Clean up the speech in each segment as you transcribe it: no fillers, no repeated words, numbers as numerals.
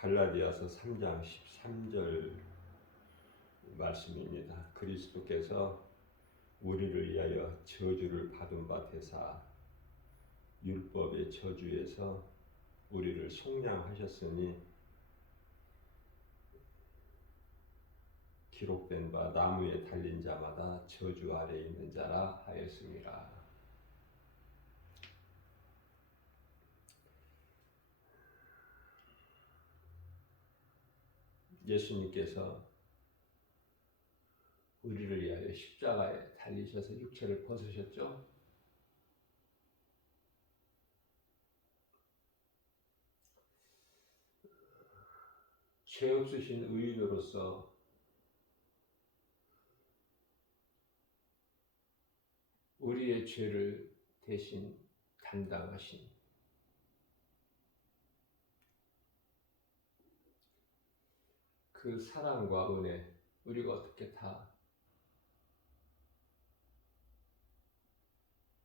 갈라디아서 3장 13절 말씀입니다. 그리스도께서 우리를 위하여 저주를 받은 바 되사 율법의 저주에서 우리를 속량하셨으니 기록된 바 나무에 달린 자마다 저주 아래 있는 자라 하였습니다. 예수님께서 우리를 위하여 십자가에 달리셔서 육체를 벗으셨죠. 죄 없으신 의인으로서 우리의 죄를 대신 담당하신 그 사랑과 은혜, 우리가 어떻게 다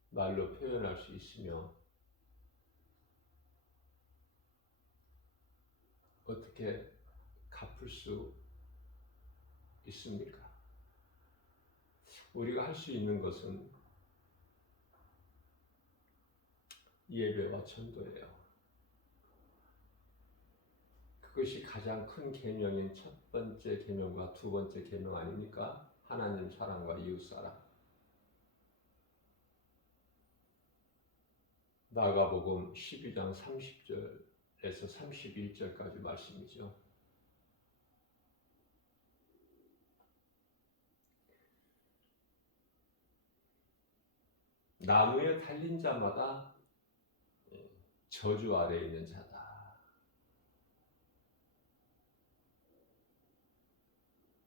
말로 표현할 수 있으며 어떻게 갚을 수 있습니까? 우리가 할 수 있는 것은 예배와 전도예요. 그것이 가장 큰 계명인 첫 번째 계명과 두 번째 계명 아닙니까? 하나님 사랑과 이웃 사랑. 마가복음 12장 30절에서 31절까지 말씀이죠. 나무에 달린 자마다 저주 아래 있는 자다.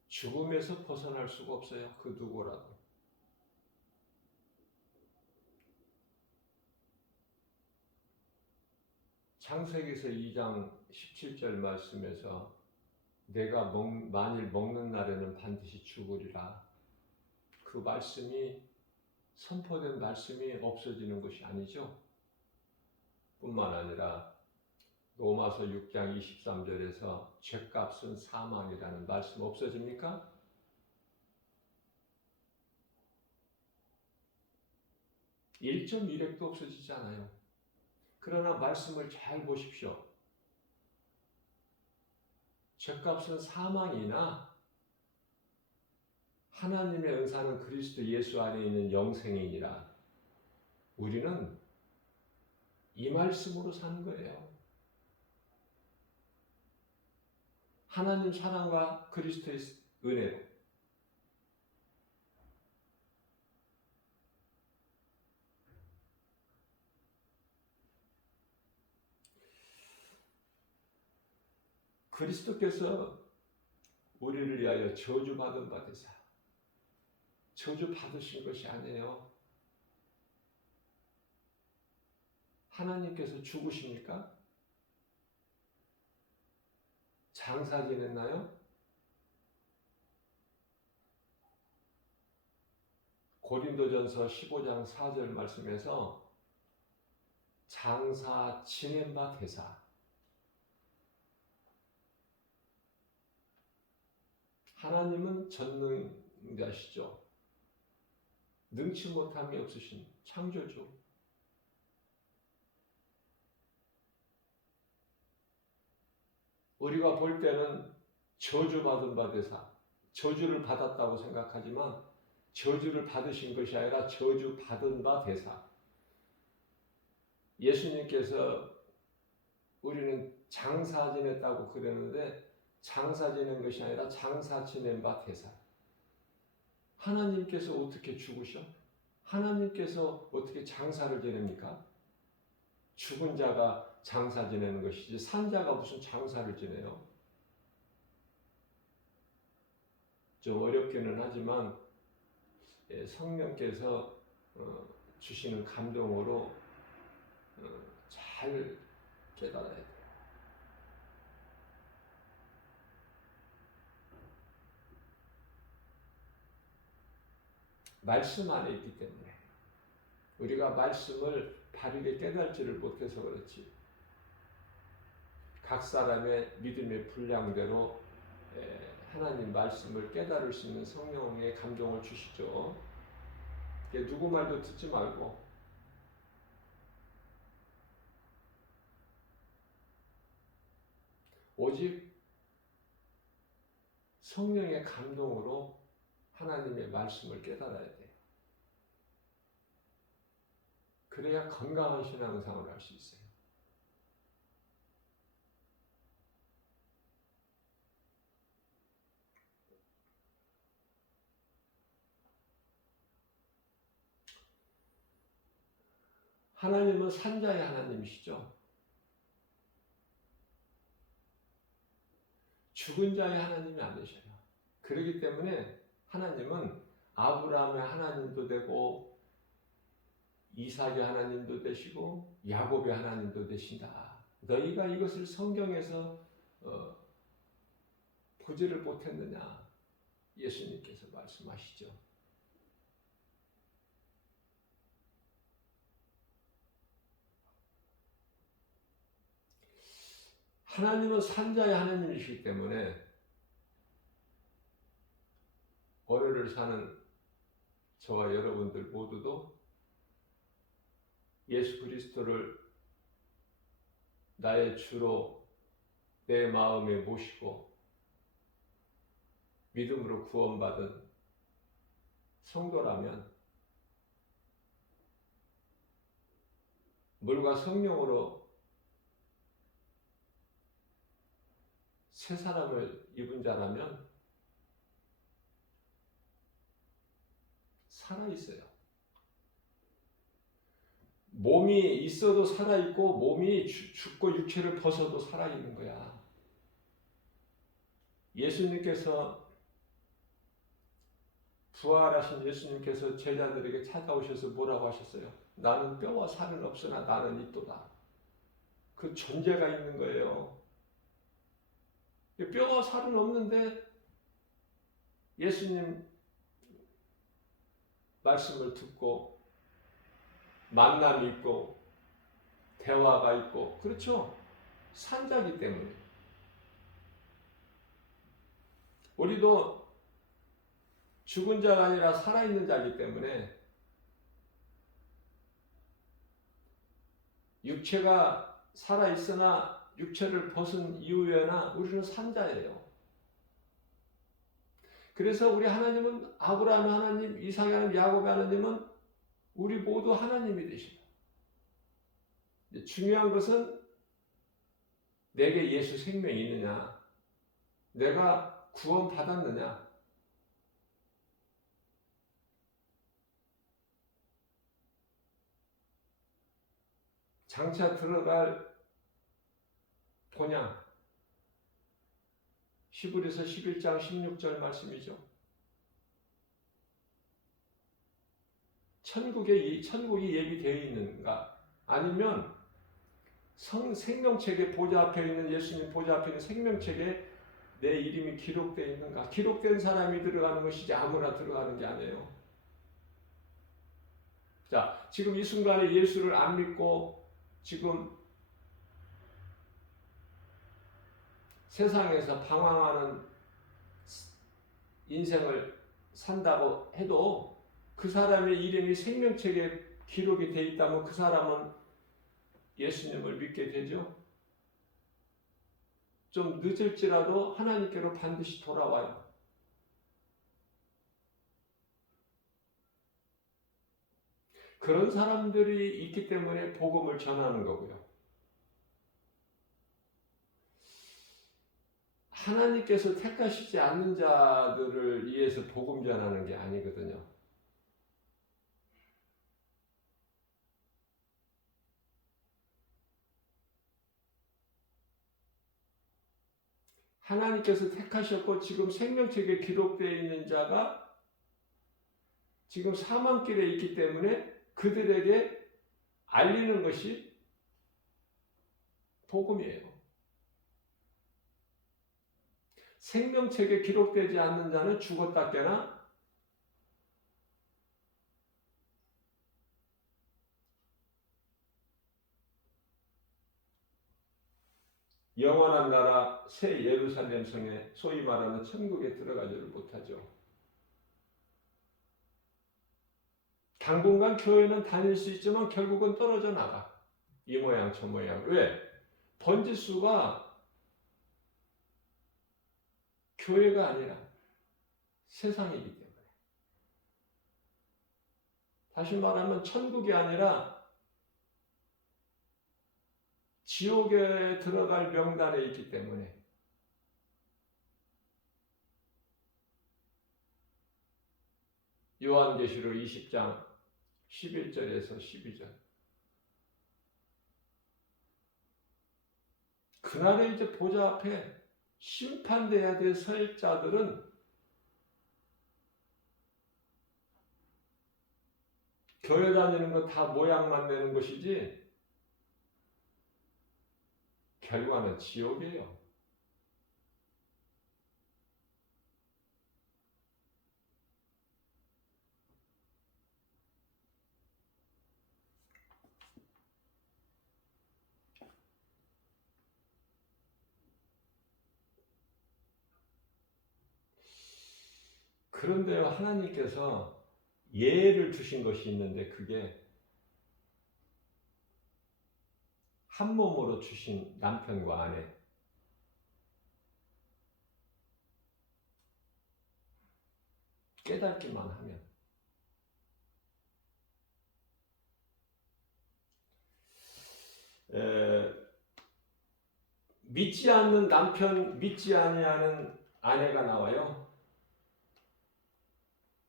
죽음에서 벗어날 수가 없어요. 그 누구라도. 창세기서 2장 17절 말씀에서 내가 만일 먹는 날에는 반드시 죽으리라. 그 말씀이 선포된 말씀이 없어지는 것이 아니죠. 뿐만 아니라 로마서 6장 23절에서 죄값은 사망이라는 말씀 없어집니까? (1.1핵도) 없어지지 않아요. 그러나 말씀을 잘 보십시오. 죄값은 사망이나 하나님의 은사는 그리스도 예수 안에 있는 영생이니라. 우리는 이 말씀으로 사는 거예요. 하나님 사랑과 그리스도의 은혜로. 그리스도께서 우리를 위하여 저주받은 바 되사. 저주 받으신 것이 아니에요. 하나님께서 죽으십니까? 장사 지냈나요? 고린도전서 15장 4절 말씀에서 장사 지낸 바 되사. 하나님은 전능자시죠. 능치 못함이 없으신 창조주. 우리가 볼 때는 저주받은 바 되사, 저주를 받았다고 생각하지만 저주를 받으신 것이 아니라 저주받은 바 되사. 예수님께서 우리는 장사 지냈다고 그랬는데 장사 지낸 것이 아니라 장사 지낸 바 되사. 하나님께서 어떻게 죽으셔? 하나님께서 어떻게 장사를 지냅니까? 죽은 자가 장사 지내는 것이지 산 자가 무슨 장사를 지내요? 좀 어렵기는 하지만 성령께서 주시는 감동으로 잘 깨달아야 돼요. 말씀 안에 있기 때문에 우리가 말씀을 바르게 깨달지를 못해서 그렇지. 각 사람의 믿음의 분량대로 하나님 말씀을 깨달을 수 있는 성령의 감동을 주시죠. 누구 말도 듣지 말고 오직 성령의 감동으로 하나님의 말씀을 깨달아야 돼. 그래야 건강한 신앙생활을 할 수 있어요. 하나님은 산자의 하나님이시죠. 죽은 자의 하나님이 아니셔요. 그렇기 때문에 하나님은 아브라함의 하나님도 되고 이삭의 하나님도 되시고 야곱의 하나님도 되신다. 너희가 이것을 성경에서 보지를 못했느냐? 예수님께서 말씀하시죠. 하나님은 산자의 하나님이시기 때문에 오늘을 사는 저와 여러분들 모두도 예수 그리스도를 나의 주로 내 마음에 모시고 믿음으로 구원받은 성도라면 물과 성령으로 새 사람을 입은 자라면 살아있어요. 몸이 있어도 살아있고 몸이 죽고 육체를 벗어도 살아있는 거야. 예수님께서 부활하신 예수님께서 제자들에게 찾아오셔서 뭐라고 하셨어요? 나는 뼈와 살은 없으나 나는 있도다. 그 존재가 있는 거예요. 뼈와 살은 없는데 예수님 말씀을 듣고 만남이 있고 대화가 있고 그렇죠? 산자기 때문에 우리도 죽은 자가 아니라 살아있는 자이기 때문에 육체가 살아있으나 육체를 벗은 이후에나 우리는 산자예요. 그래서 우리 하나님은 아브라함 하나님, 이삭의 하나님, 야곱의 하나님은 우리 모두 하나님이 되십니다. 중요한 것은 내게 예수 생명이 있느냐, 내가 구원 받았느냐, 장차 들어갈 본향 히브리서 11장 16절 말씀이죠. 천국이 예비되어 있는가? 아니면 생명책에 보좌 앞에 있는 예수님 보좌 앞에 있는 생명책에 내 이름이 기록되어 있는가? 기록된 사람이 들어가는 것이지 아무나 들어가는 게 아니에요. 자, 지금 이 순간에 예수를 안 믿고 지금 세상에서 방황하는 인생을 산다고 해도 그 사람의 이름이 생명책에 기록이 되어 있다면 그 사람은 예수님을 믿게 되죠. 좀 늦을지라도 하나님께로 반드시 돌아와요. 그런 사람들이 있기 때문에 복음을 전하는 거고요. 하나님께서 택하시지 않는 자들을 위해서 복음 전하는 게 아니거든요. 하나님께서 택하셨고 지금 생명책에 기록되어 있는 자가 지금 사망길에 있기 때문에 그들에게 알리는 것이 복음이에요. 생명책에 기록되지 않는 자는 죽었다 깨나 영원한 나라 새 예루살렘 성에 소위 말하는 천국에 들어가지를 못하죠. 당분간 교회는 다닐 수 있지만 결국은 떨어져 나가. 이 모양 저 모양. 왜? 번지수가 교회가 아니라 세상이기 때문에. 다시 말하면 천국이 아니라 지옥에 들어갈 명단에 있기 때문에. 요한계시록 20장 11절에서 12절. 그날에 이제 보좌 앞에 심판돼야 될 설 자들은 교회 다니는 거 다 모양만 내는 것이지 결과는 지옥이에요. 그런데요, 하나님께서 예를 두신 것이 있는데 그게 한 몸으로 주신 남편과 아내. 깨닫기만 하면. 믿지 않는 남편, 믿지 아니하는 아내가 나와요.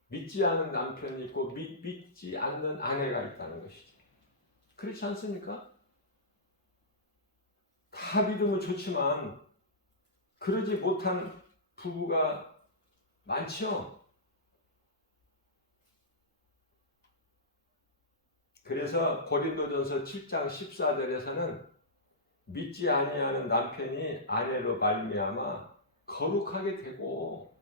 믿지 않는 남편이 있고 믿지 않는 아내가 있다는 것이죠. 그렇지 않습니까? 다 믿으면 좋지만 그러지 못한 부부가 많죠. 그래서 고린도전서 7장 14절에서는 믿지 아니하는 남편이 아내로 말미암아 거룩하게 되고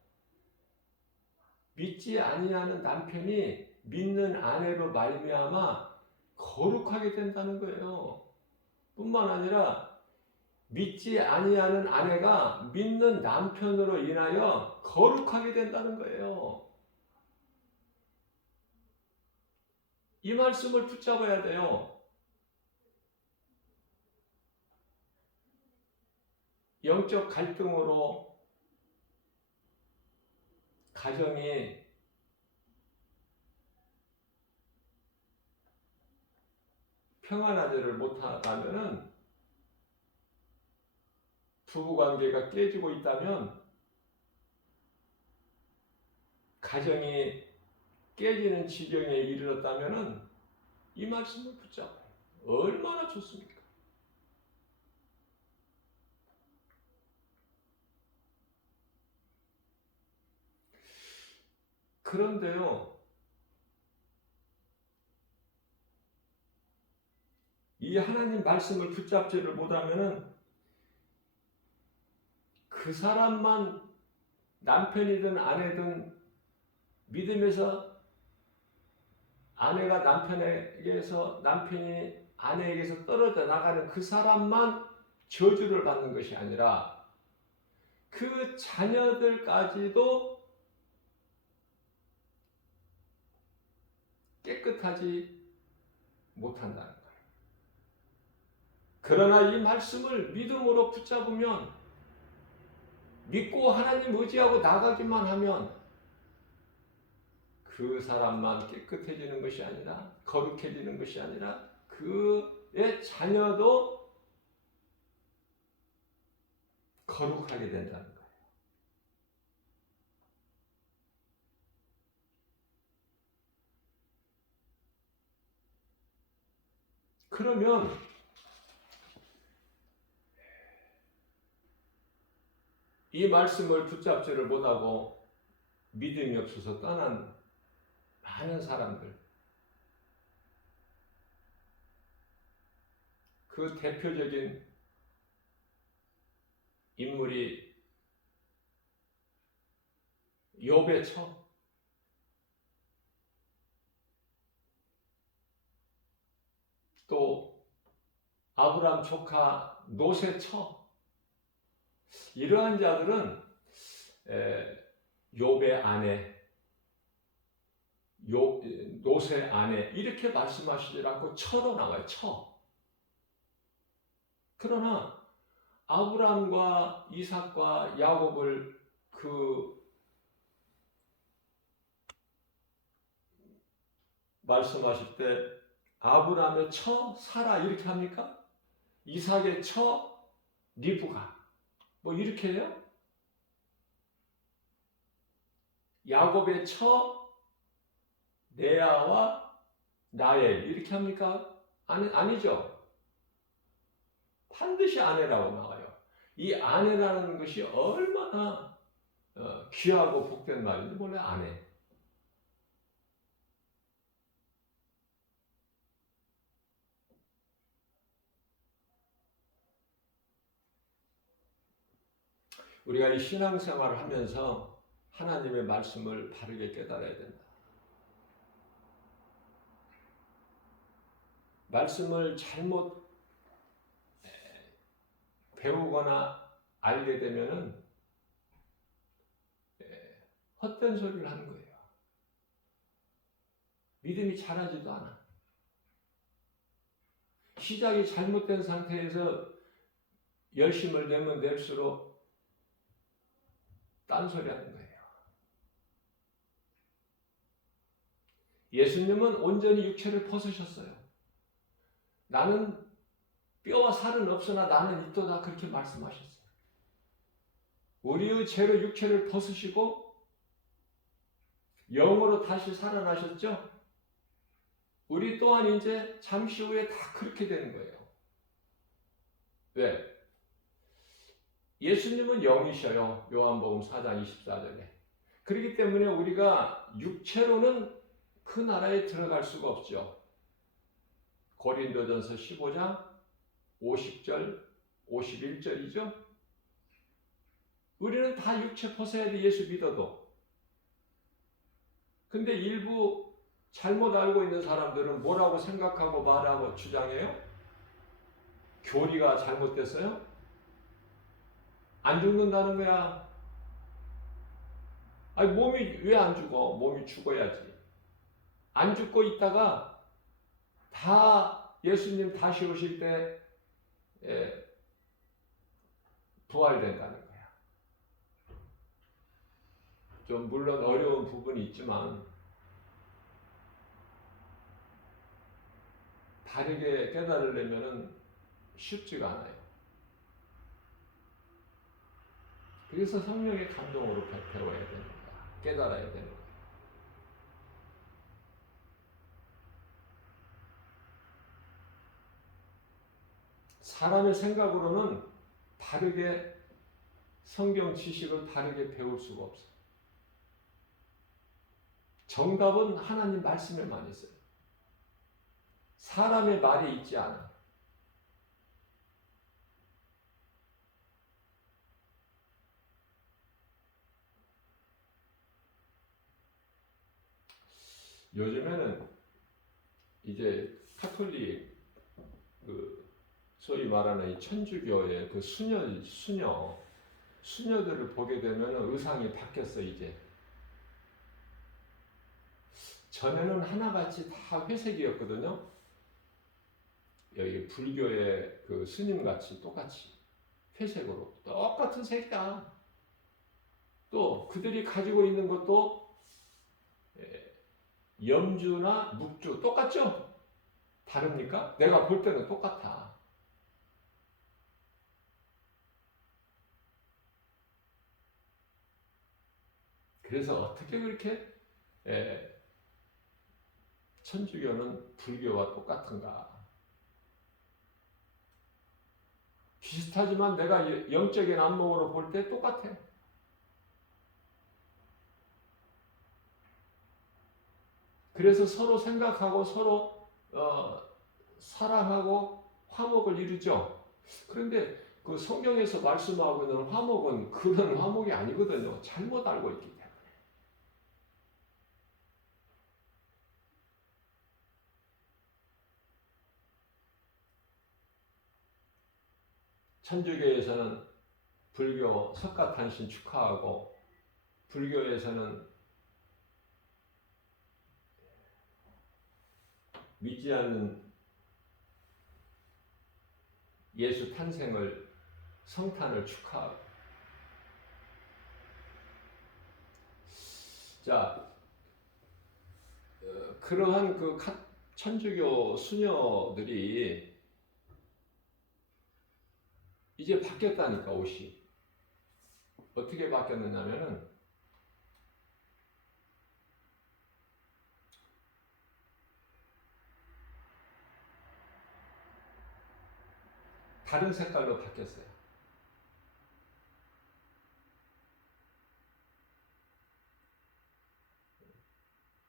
믿지 아니하는 남편이 믿는 아내로 말미암아 거룩하게 된다는 거예요. 뿐만 아니라 믿지 아니하는 아내가 믿는 남편으로 인하여 거룩하게 된다는 거예요. 이 말씀을 붙잡아야 돼요. 영적 갈등으로 가정이 평안하지를 못하다면은 부부관계가 깨지고 있다면 가정이 깨지는 지경에 이르렀다면은 이 말씀을 붙잡아요. 얼마나 좋습니까? 그런데요, 이 하나님 말씀을 붙잡지를 못하면은 그 사람만 남편이든 아내든 믿음에서 아내가 남편에게서 남편이 아내에게서 떨어져 나가는 그 사람만 저주를 받는 것이 아니라 그 자녀들까지도 깨끗하지 못한다는 거예요. 그러나 이 말씀을 믿음으로 붙잡으면 믿고 하나님 의지하고 나가기만 하면 그 사람만 깨끗해지는 것이 아니라 거룩해지는 것이 아니라 그의 자녀도 거룩하게 된다는 거예요. 그러면 이 말씀을 붙잡지를 못하고 믿음이 없어서 떠난 많은 사람들, 그 대표적인 인물이 욥의 처, 또 아브람 조카 롯의 처, 이러한 자들은 욥의 아내, 롯의 아내 이렇게 말씀하시지 않고 처로 나와요. 처. 그러나 아브라함과 이삭과 야곱을 말씀하실 때 아브라함의 처 사라 이렇게 합니까? 이삭의 처 리브가 뭐 이렇게 해요? 야곱의 처 레아와 라헬 이렇게 합니까? 아니죠. 반드시 아내라고 나와요. 이 아내라는 것이 얼마나 귀하고 복된 말인지 몰라요. 아내. 우리가 이 신앙생활을 하면서 하나님의 말씀을 바르게 깨달아야 된다. 말씀을 잘못 배우거나 알게 되면은 헛된 소리를 하는 거예요. 믿음이 자라지도 않아. 시작이 잘못된 상태에서 열심을 내면 낼수록 딴소리 하는 거예요. 예수님은 온전히 육체를 벗으셨어요. 나는 뼈와 살은 없으나 나는 있도다 그렇게 말씀하셨어요. 우리의 죄로 육체를 벗으시고 영으로 다시 살아나셨죠? 우리 또한 이제 잠시 후에 다 그렇게 되는 거예요. 왜? 예수님은 영이셔요. 요한복음 4장 24절에. 그렇기 때문에 우리가 육체로는 그 나라에 들어갈 수가 없죠. 고린도전서 15장 50절, 51절이죠. 우리는 다 육체 벗어야 돼, 예수 믿어도. 근데 일부 잘못 알고 있는 사람들은 뭐라고 생각하고 말하고 주장해요? 교리가 잘못됐어요? 안 죽는다는 거야. 아니, 몸이 왜 안 죽어? 몸이 죽어야지. 안 죽고 있다가 다 예수님 다시 오실 때 부활된다는 거야. 좀 물론 어려운 부분이 있지만 다르게 깨달으려면 쉽지가 않아요. 그래서 성령의 감동으로 배워야 되는 거야. 깨달아야 되는 거야. 사람의 생각으로는 다르게 성경 지식을 다르게 배울 수가 없어요. 정답은 하나님 말씀에만 있어요. 사람의 말이 있지 않아. 요즘에는 이제 카톨릭 소위 말하는 이 천주교의 그 수녀들을 보게 되면 의상이 바뀌었어 이제. 전에는 하나같이 다 회색이었거든요. 여기 불교의 그 스님같이 똑같이 회색으로 똑같은 색이야. 또 그들이 가지고 있는 것도 염주나 묵주 똑같죠? 다릅니까? 내가 볼 때는 똑같아. 그래서 어떻게 그렇게 천주교는 불교와 똑같은가? 비슷하지만 내가 영적인 안목으로 볼 때 똑같아. 그래서 서로 생각하고 서로 사랑하고 화목을 이루죠. 그런데 그 성경에서 말씀하고 있는 화목은 그런 화목이 아니거든요. 잘못 알고 있기 때문에. 천주교에서는 불교 석가탄신 축하하고, 불교에서는 믿지 않는 예수 탄생을, 성탄을 축하하고. 자, 그러한 그 천주교 수녀들이 이제 바뀌었다니까. 옷이 어떻게 바뀌었느냐면은, 다른 색깔로 바뀌었어요.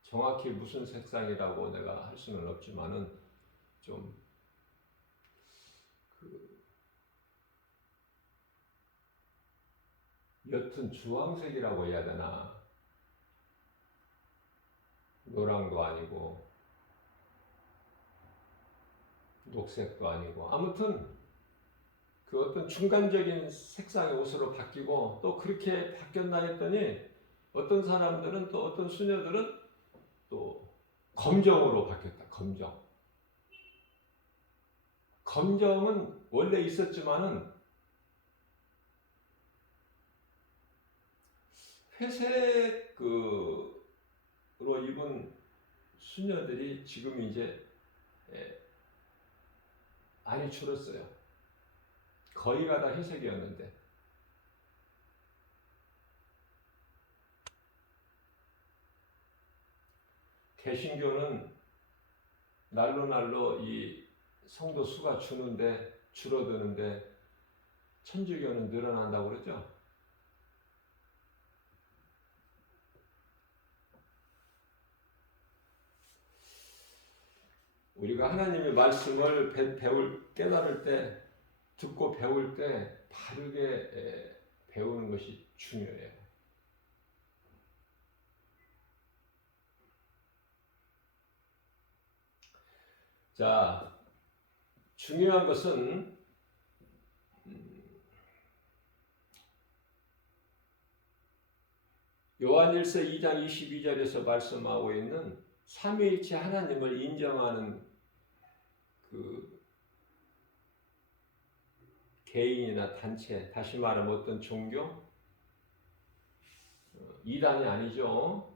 정확히 무슨 색상이라고 내가 할 수는 없지만은, 좀 옅은 주황색이라고 해야 되나? 노랑도 아니고 녹색도 아니고, 아무튼 그 어떤 중간적인 색상의 옷으로 바뀌고, 또 그렇게 바뀌었나 했더니 어떤 사람들은, 또 어떤 수녀들은 또 검정으로 바뀌었다. 검정은 원래 있었지만은 회색으로 입은 수녀들이 지금 이제 많이 줄었어요. 거의가 다 회색이었는데. 개신교는 날로 이 성도 수가 줄어드는데 천주교는 늘어난다고 그러죠. 우리가 하나님의 말씀을 깨달을 때, 듣고 배울 때 바르게 배우는 것이 중요해요. 자, 중요한 것은 요한일서 2장 22절에서 말씀하고 있는 삼위일체 하나님을 인정하는 그 개인이나 단체, 다시 말하면 어떤 종교, 이단이 아니죠.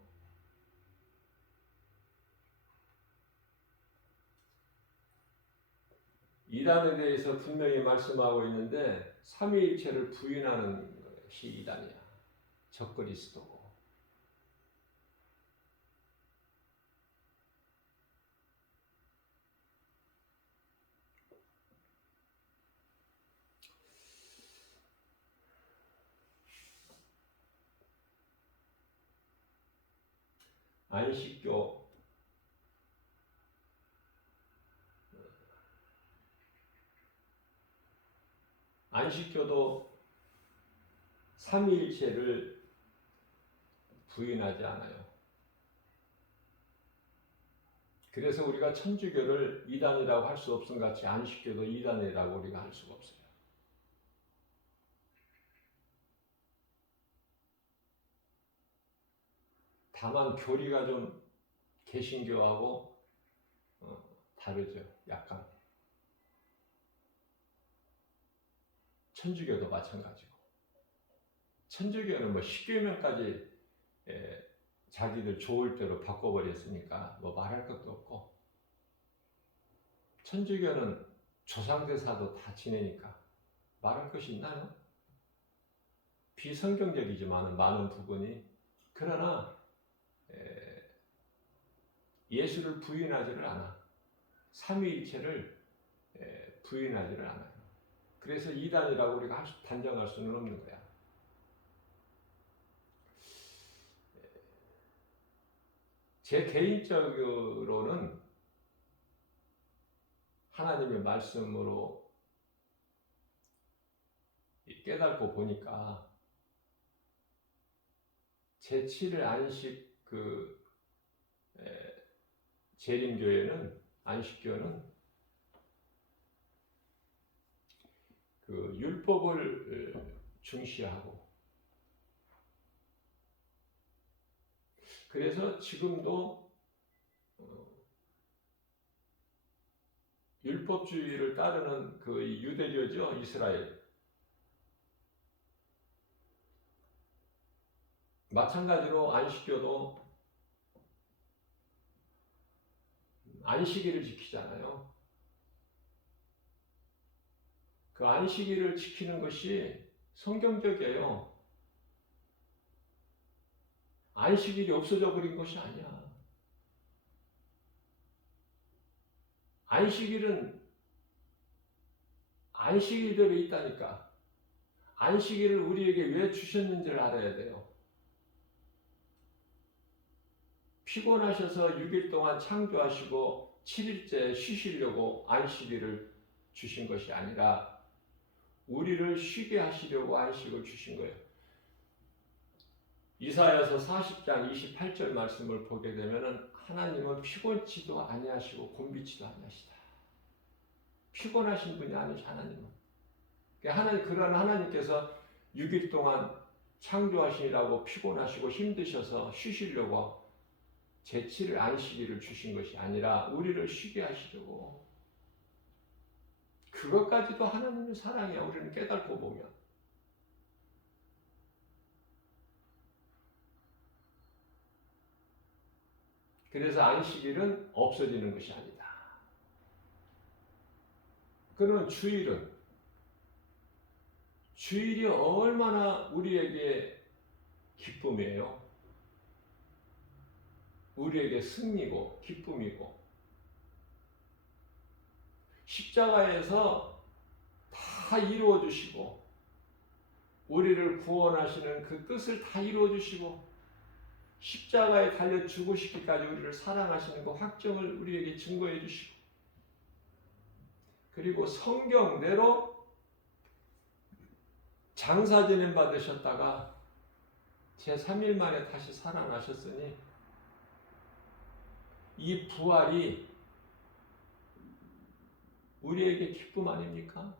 이단에 대해서 분명히 말씀하고 있는데, 삼위일체를 부인하는 것이 이단이야. 적그리스도고. 안식교도 삼위일체를 부인하지 않아요. 그래서 우리가 천주교를 이단이라고 할 수 없음 같이 안식교도 이단이라고 우리가 할 수가 없어요. 다만 교리가 좀 개신교하고 다르죠. 약간. 천주교도 마찬가지고. 천주교는 뭐 십계명까지 자기들 좋을 대로 바꿔버렸으니까 뭐 말할 것도 없고, 천주교는 조상대사도 다 지내니까 말할 것이 있나요? 비성경적이지만 많은 부분이. 그러나 예수를 부인하지를 않아. 삼위일체를 부인하지를 않아요. 그래서 이단이라고 우리가 단정할 수는 없는 거야. 제 개인적으로는 하나님의 말씀으로 깨닫고 보니까 제7일 안식 재림교회는, 안식교는 그 율법을 중시하고, 그래서 지금도 율법주의를 따르는 그 유대교죠, 이스라엘. 마찬가지로 안식교도 안식일을 지키잖아요. 그 안식일을 지키는 것이 성경적이에요. 안식일이 없어져 버린 것이 아니야. 안식일은 안식일대로 있다니까. 안식일을 우리에게 왜 주셨는지를 알아야 돼요. 피곤하셔서 6일 동안 창조하시고 7일째 쉬시려고 안식일을 주신 것이 아니라 우리를 쉬게 하시려고 안식을 주신 거예요. 이사야서 40장 28절 말씀을 보게 되면 하나님은 피곤치도 아니하시고 곤비치도 아니하시다. 피곤하신 분이 아니시 하나님은. 그러나 하나님께서 6일 동안 창조하시라고 피곤하시고 힘드셔서 쉬시려고 제7일 안식일을 주신 것이 아니라 우리를 쉬게 하시려고. 그것까지도 하나님의 사랑이야. 우리는 깨닫고 보면. 그래서 안식일은 없어지는 것이 아니다. 그러면 주일이 얼마나 우리에게 기쁨이에요. 우리에게 승리고 기쁨이고, 십자가에서 다 이루어 주시고 우리를 구원하시는 그 뜻을 다 이루어 주시고 십자가에 달려 죽으시기까지 우리를 사랑하시는 그 확정을 우리에게 증거해 주시고, 그리고 성경대로 장사진행 받으셨다가 제3일 만에 다시 살아나셨으니 이 부활이 우리에게 기쁨 아닙니까?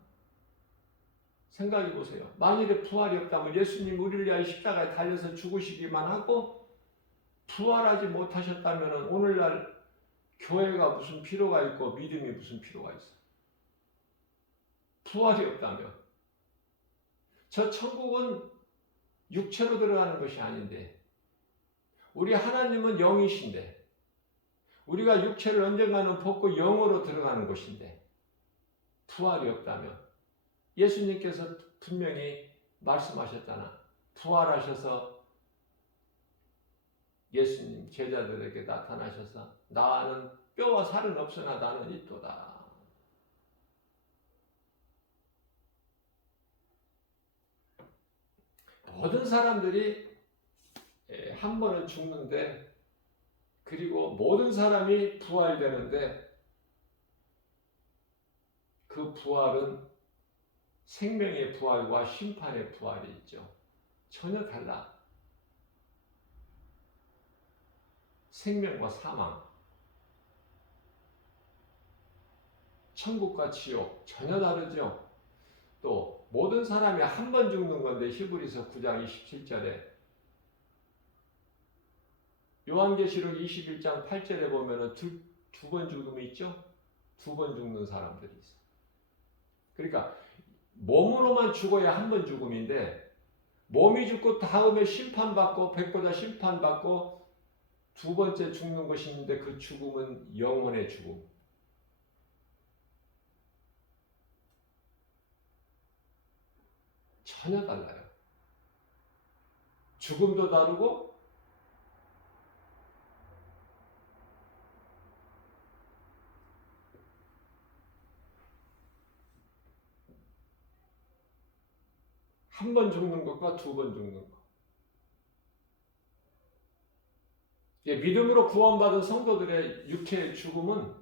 생각해 보세요. 만일에 부활이 없다면 예수님 우리를 위하여 십자가에 달려서 죽으시기만 하고 부활하지 못하셨다면 오늘날 교회가 무슨 필요가 있고 믿음이 무슨 필요가 있어? 부활이 없다면. 저 천국은 육체로 들어가는 것이 아닌데, 우리 하나님은 영이신데 우리가 육체를 언젠가는 벗고 영으로 들어가는 곳인데 부활이 없다면, 예수님께서 분명히 말씀하셨잖아. 부활하셔서 예수님 제자들에게 나타나셔서 나는 뼈와 살은 없으나 나는 있도다. 모든 사람들이 한 번은 죽는데, 그리고 모든 사람이 부활되는데 그 부활은 생명의 부활과 심판의 부활이 있죠. 전혀 달라. 생명과 사망, 천국과 지옥 전혀 다르죠. 또 모든 사람이 한 번 죽는 건데 히브리서 9장 27절에, 요한계시록 21장 8절에 보면은 두 번 죽음이 있죠. 두 번 죽는 사람들이 있어. 그러니까 몸으로만 죽어야 한 번 죽음인데, 몸이 죽고 다음에 심판받고 백보다 심판받고 두 번째 죽는 것이 있는데 그 죽음은 영혼의 죽음. 전혀 달라요. 죽음도 다르고 한 번 죽는 것과 두 번 죽는 것. 믿음으로 구원받은 성도들의 육체의 죽음은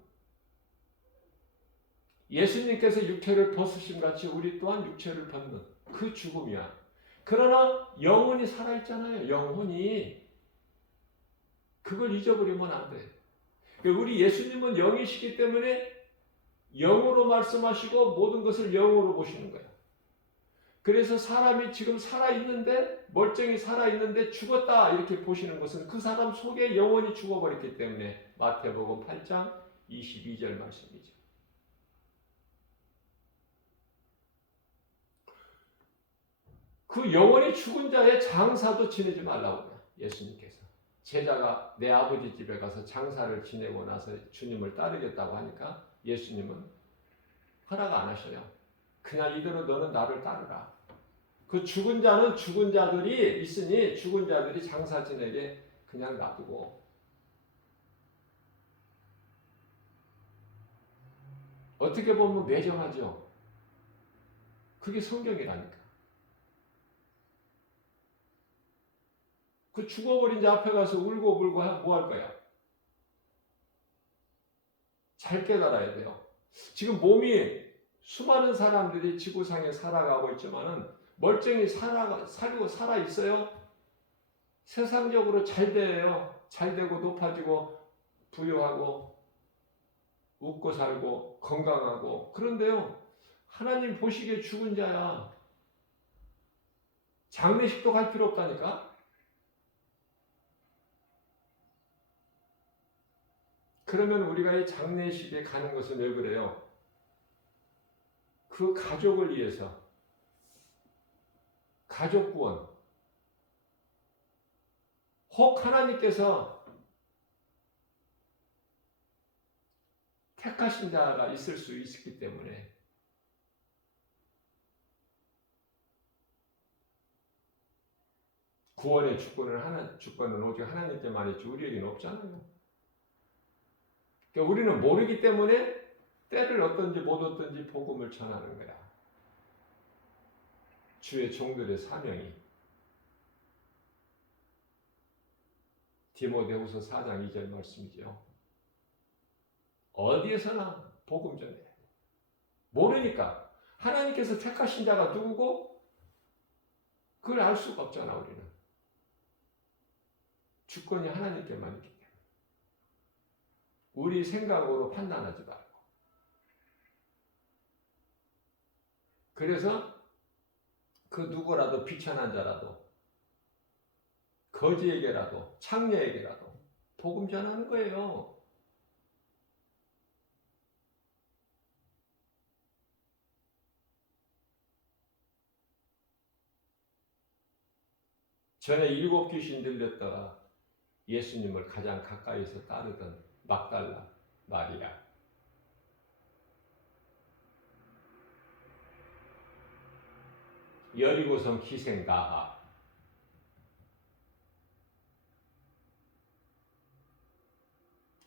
예수님께서 육체를 벗으심 같이 우리 또한 육체를 벗는 그 죽음이야. 그러나 영혼이 살아있잖아요. 영혼이. 그걸 잊어버리면 안 돼. 우리 예수님은 영이시기 때문에 영으로 말씀하시고 모든 것을 영으로 보시는 거야. 그래서 사람이 지금 살아있는데, 멀쩡히 살아있는데 죽었다 이렇게 보시는 것은 그 사람 속에 영혼이 죽어버렸기 때문에 마태복음 8장 22절 말씀이죠. 그 영원히 죽은 자의 장사도 지내지 말라고 예수님께서. 제자가 내 아버지 집에 가서 장사를 지내고 나서 주님을 따르겠다고 하니까 예수님은 허락 안 하셔요. 그냥 이대로 너는 나를 따르라. 그 죽은 자는 죽은 자들이 있으니 죽은 자들이 장사 지내게 그냥 놔두고. 어떻게 보면 매정하죠. 그게 성경이라니까. 그 죽어버린 자 앞에 가서 울고 불고 뭐 할 거야? 잘 깨달아야 돼요. 지금 몸이 수많은 사람들이 지구상에 살아가고 있지만은 멀쩡히 살아 있어요. 세상적으로 잘 돼요. 잘 되고 높아지고 부유하고 웃고 살고 건강하고. 그런데요, 하나님 보시기에 죽은 자야. 장례식도 갈 필요 없다니까. 그러면 우리가 이 장례식에 가는 것은 왜 그래요? 그 가족을 위해서, 가족 구원. 혹 하나님께서 택하신 자가 있을 수 있기 때문에. 구원의 주권은 오직 하나님께만 있지 우리에게는 없잖아요. 그러니까 우리는 모르기 때문에 때를 어떤지 못 어떤지 복음을 전하는 거야. 주의 종들의 사명이. 디모데후서 4장 2절 말씀이죠. 어디에서나 복음 전해야 돼. 모르니까. 하나님께서 택하신 자가 누구고 그걸 알 수가 없잖아. 우리는. 주권이 하나님께만 있기 때문에. 우리 생각으로 판단하지 말고. 그래서 그 누구라도 비천한 자라도 거지에게라도 창녀에게라도 복음 전하는 거예요. 전에 7 귀신 들렸다가 예수님을 가장 가까이서 따르던 막달라 마리아. 여리고성 기생 나하.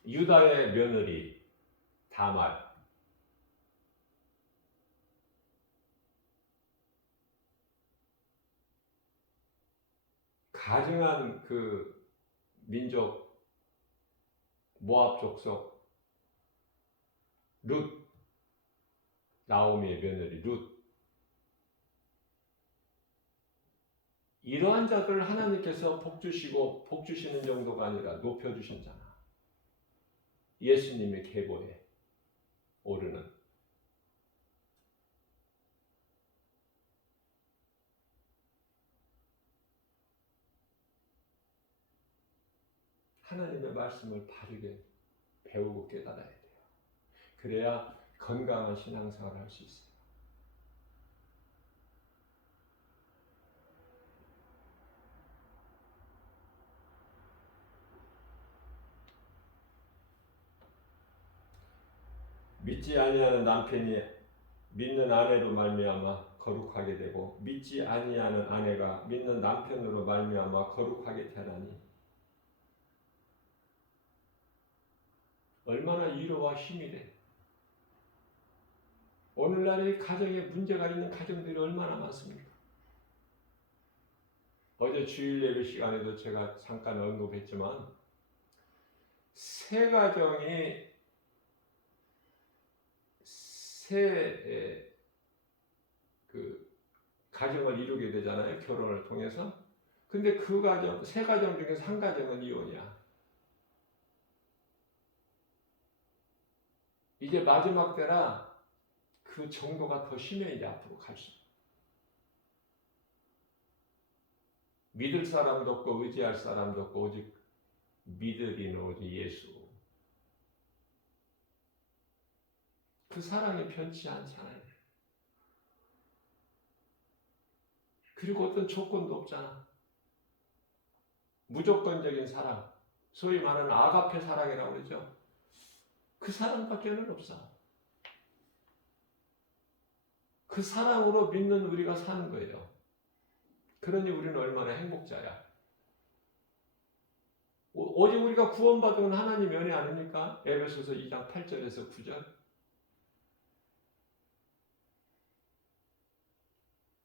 유다의 며느리 다말. 가증한 그 민족 모압 족속 룻, 나오미의 며느리 룻. 이러한 자들을 하나님께서 복 주시고 복 주시는 정도가 아니라 높여 주신잖아. 예수님의 계보에 오르는. 하나님의 말씀을 바르게 배우고 깨달아야 돼요. 그래야 건강한 신앙생활을 할 수 있어요. 믿지 아니하는 남편이 믿는 아내로 말미암아 거룩하게 되고 믿지 아니하는 아내가 믿는 남편으로 말미암아 거룩하게 되나니 얼마나 위로와 힘이 돼. 오늘날의 가정에 문제가 있는 가정들이 얼마나 많습니까? 어제 주일 예배 시간에도 제가 잠깐 언급했지만 새 가정이 가정을 이루게 되잖아요. 결혼을 통해서. 근데 그 가정, 세 가정 중에서 한 가정은 이혼이야. 이제 마지막 때라 그 정도가 더 심해 이제 앞으로 갈수록. 믿을 사람도 없고 의지할 사람도 없고 오직 믿으리는 오직 예수. 그 사랑이 편치 않잖아요. 그리고 어떤 조건도 없잖아. 무조건적인 사랑, 소위 말하는 아가페 사랑이라고 그러죠. 그 사랑밖에는 없어. 그 사랑으로 믿는 우리가 사는 거예요. 그러니 우리는 얼마나 행복자야. 오직 우리가 구원받은 건 하나님의 은혜 아닙니까? 에베소서 2장 8절에서 9절.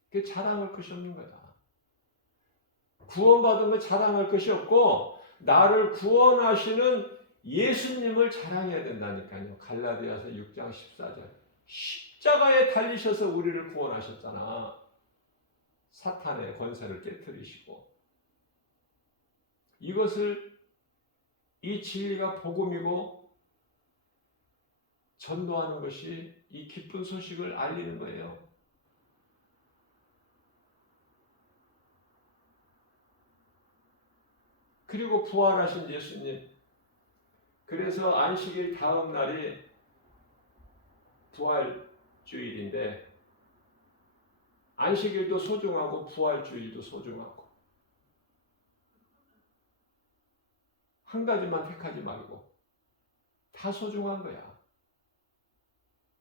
그게 자랑할 것이 없는 거야. 구원받은 건 자랑할 것이 없고 나를 구원하시는 예수님을 자랑해야 된다니까요. 갈라디아서 6장 14절. 십자가에 달리셔서 우리를 구원하셨잖아. 사탄의 권세를 깨뜨리시고. 이것을 이 진리가 복음이고 전도하는 것이 이 기쁜 소식을 알리는 거예요. 그리고 부활하신 예수님. 그래서 안식일 다음 날이 부활주일인데 안식일도 소중하고 부활주일도 소중하고 한 가지만 택하지 말고 다 소중한 거야.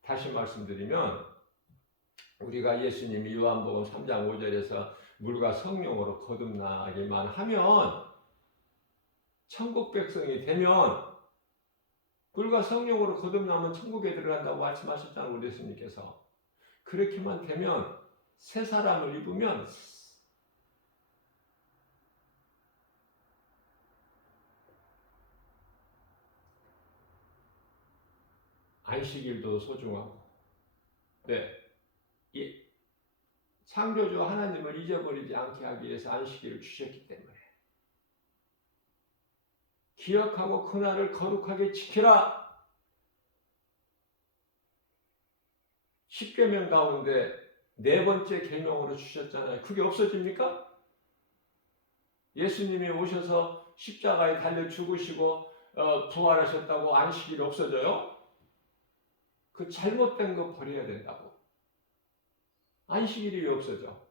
다시 말씀드리면 우리가 예수님이 요한복음 3장 5절에서 물과 성령으로 거듭나기만 하면 천국 백성이 되면 물과 성령으로 거듭나면 천국에 들어간다고 말씀하셨잖아요. 우리 예수님께서. 그렇게만 되면 새 사람을 입으면 안식일도 소중하고 네. 이 창조주 하나님을 잊어버리지 않게 하기 위해서 안식일을 주셨기 때문에 기억하고 그날을 거룩하게 지키라. 10계명 가운데 네 번째 계명으로 주셨잖아요. 그게 없어집니까? 예수님이 오셔서 십자가에 달려 죽으시고 부활하셨다고 안식일이 없어져요? 그 잘못된 거 버려야 된다고. 안식일이 왜 없어져?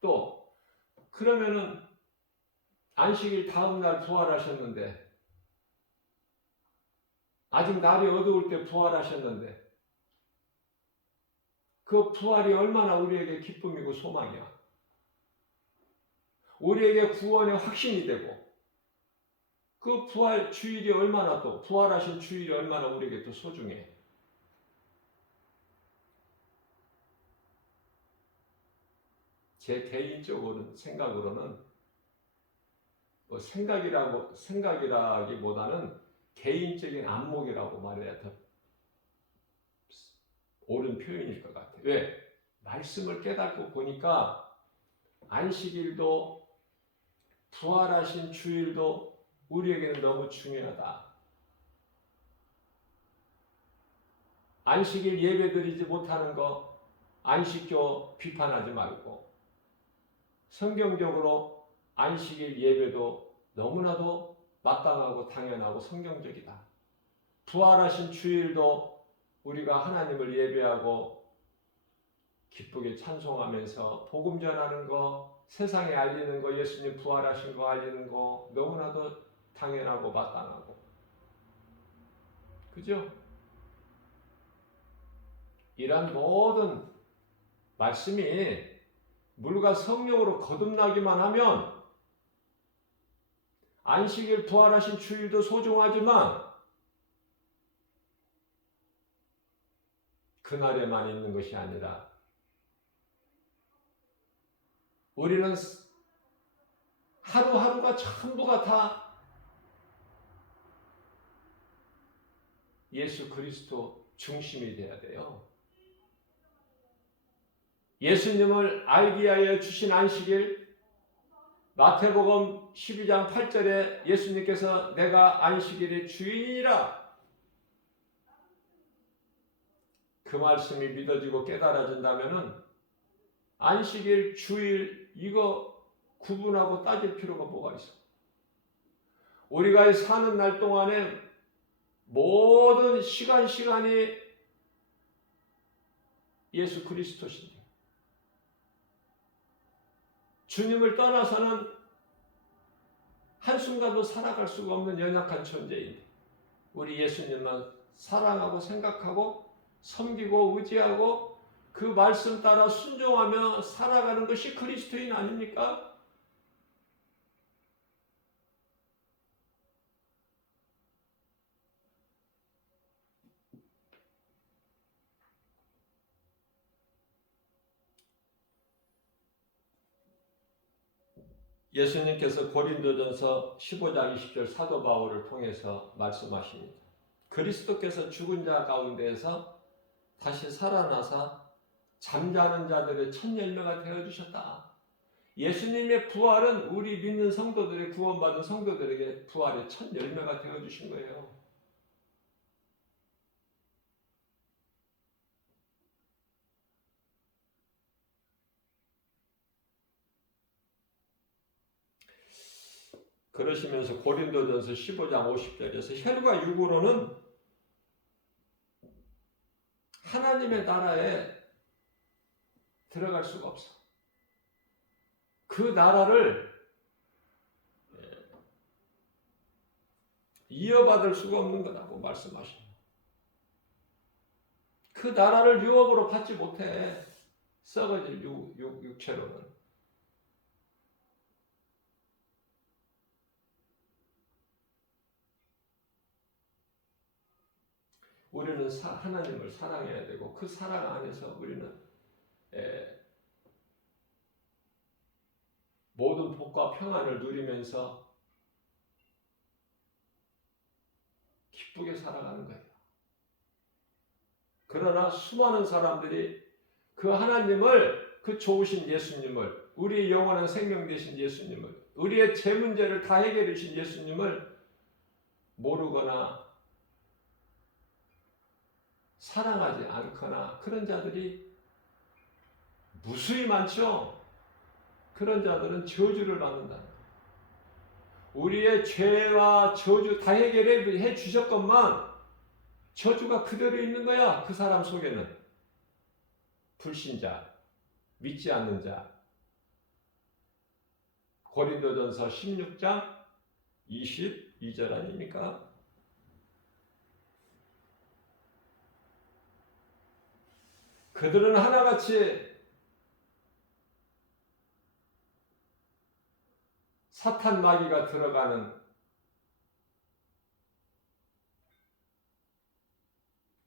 또 그러면은 안식일 다음 날 부활하셨는데 아직 날이 어두울 때 부활하셨는데 그 부활이 얼마나 우리에게 기쁨이고 소망이야. 우리에게 구원의 확신이 되고 그 부활 주일이 얼마나 또 부활하신 주일이 얼마나 우리에게 또 소중해. 제 개인적으로 생각으로는 뭐 생각이라기보다는 개인적인 안목이라고 말해야 더 옳은 표현일 것 같아요. 왜? 말씀을 깨닫고 보니까 안식일도 부활하신 주일도 우리에게는 너무 중요하다. 안식일 예배드리지 못하는 거 안식교 비판하지 말고 성경적으로 안식일 예배도 너무나도 마땅하고 당연하고 성경적이다. 부활하신 주일도 우리가 하나님을 예배하고 기쁘게 찬송하면서 복음 전하는 거, 세상에 알리는 거, 예수님 부활하신 거 알리는 거 너무나도 당연하고 마땅하고 그죠? 이러한 모든 말씀이 물과 성령으로 거듭나기만 하면 안식일 부활하신 주일도 소중하지만 그날에만 있는 것이 아니라 우리는 하루하루가 전부가 다 예수 그리스도 중심이 돼야 돼요. 예수님을 알기 위하여 주신 안식일 마태복음 12장 8절에 예수님께서 내가 안식일의 주인이라 그 말씀이 믿어지고 깨달아진다면 안식일, 주일, 이거 구분하고 따질 필요가 뭐가 있어? 우리가 사는 날 동안에 모든 시간이 예수 그리스도신데 주님을 떠나서는 한순간도 살아갈 수가 없는 연약한 존재인데 우리 예수님만 사랑하고 생각하고 섬기고 의지하고 그 말씀 따라 순종하며 살아가는 것이 그리스도인 아닙니까? 예수님께서 고린도전서 15장 20절 사도 바울을 통해서 말씀하십니다. 그리스도께서 죽은 자 가운데에서 다시 살아나사 잠자는 자들의 첫 열매가 되어주셨다. 예수님의 부활은 우리 믿는 성도들의 구원받은 성도들에게 부활의 첫 열매가 되어주신 거예요. 그러시면서 고린도전서 15장 50절에서 혈과 육으로는 하나님의 나라에 들어갈 수가 없어. 그 나라를 이어받을 수가 없는 거라고 말씀하십니다. 그 나라를 유업으로 받지 못해. 썩어질 육체로는. 우리는 하나님을 사랑해야 되고 그 사랑 안에서 우리는 모든 복과 평안을 누리면서 기쁘게 살아가는 거예요. 그러나 수많은 사람들이 그 하나님을, 그 좋으신 예수님을, 우리의 영원한 생명 되신 예수님을, 우리의 제 문제를 다 해결해 주신 예수님을 모르거나 사랑하지 않거나 그런 자들이 무수히 많죠. 그런 자들은 저주를 받는다. 우리의 죄와 저주 다 해결해 주셨건만 저주가 그대로 있는 거야. 그 사람 속에는. 불신자, 믿지 않는 자. 고린도전서 16장 22절 아닙니까? 그들은 하나같이 사탄 마귀가 들어가는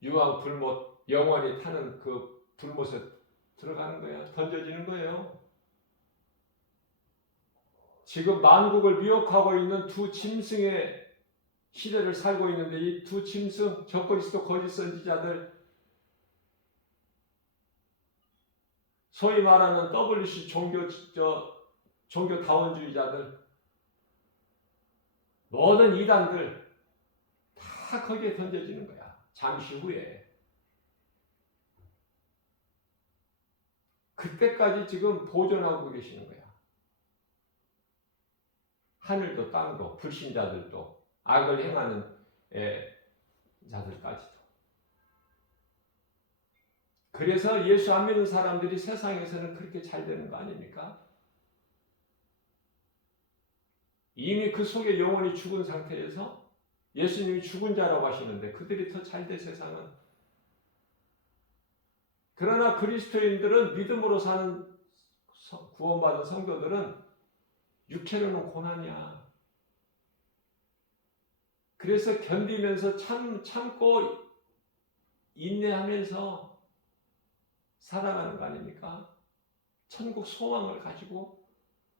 유황 불못, 영원히 타는 그 불못에 들어가는 거야. 던져지는 거예요. 지금 만국을 미혹하고 있는 두 짐승의 시대를 살고 있는데 이 두 짐승, 적그리스도 거짓 선지자들, 소위 말하는 WC 종교다원주의자들, 모든 이단들 다 거기에 던져지는 거야. 잠시 후에. 그때까지 지금 보존하고 계시는 거야. 하늘도 땅도 불신자들도 악을 행하는 자들까지도. 그래서 예수 안 믿는 사람들이 세상에서는 그렇게 잘 되는 거 아닙니까? 이미 그 속에 영혼이 죽은 상태에서 예수님이 죽은 자라고 하시는데 그들이 더 잘 돼 세상은. 그러나 그리스도인들은 믿음으로 사는 구원받은 성도들은 육체로는 고난이야. 그래서 견디면서 참고 인내하면서 살아가는 거 아닙니까? 천국 소망을 가지고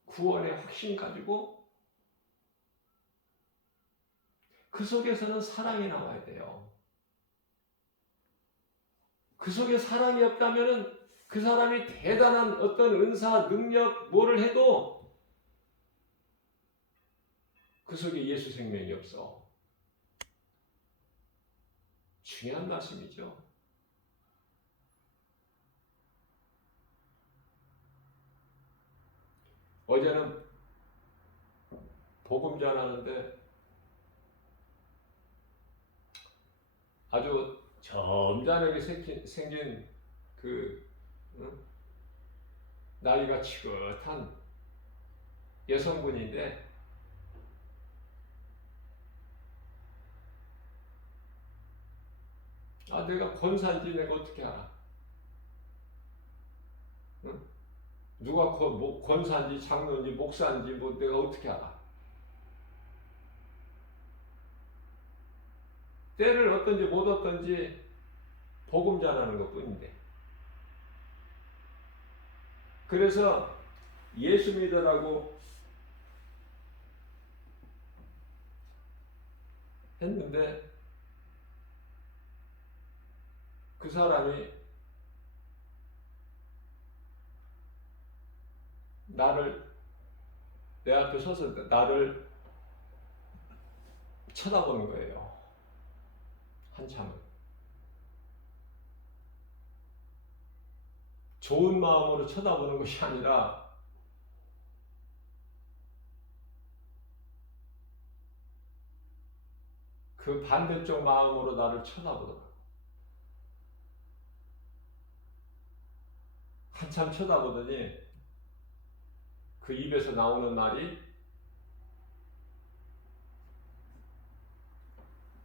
구원의 확신 가지고 그 속에서는 사랑이 나와야 돼요. 그 속에 사랑이 없다면 그 사람이 대단한 어떤 은사, 능력, 뭐를 해도 그 속에 예수 생명이 없어. 중요한 말씀이죠. 어제는 복음 전하는데 아주 점잖게 생긴 그 나이가 지긋한 여성분인데 내가 권사인지 내가 어떻게 알아? 응? 누가 권사인지 장로인지 목사인지 뭐 내가 어떻게 알아? 때를 어떤지 못 어떤지 복음 전하는 것 뿐인데. 그래서 예수 믿으라고 했는데 그 사람이 내 앞에 서서 나를 쳐다보는 거예요. 한참을. 좋은 마음으로 쳐다보는 것이 아니라 그 반대쪽 마음으로 나를 쳐다보더라고. 한참 쳐다보더니 그 입에서 나오는 말이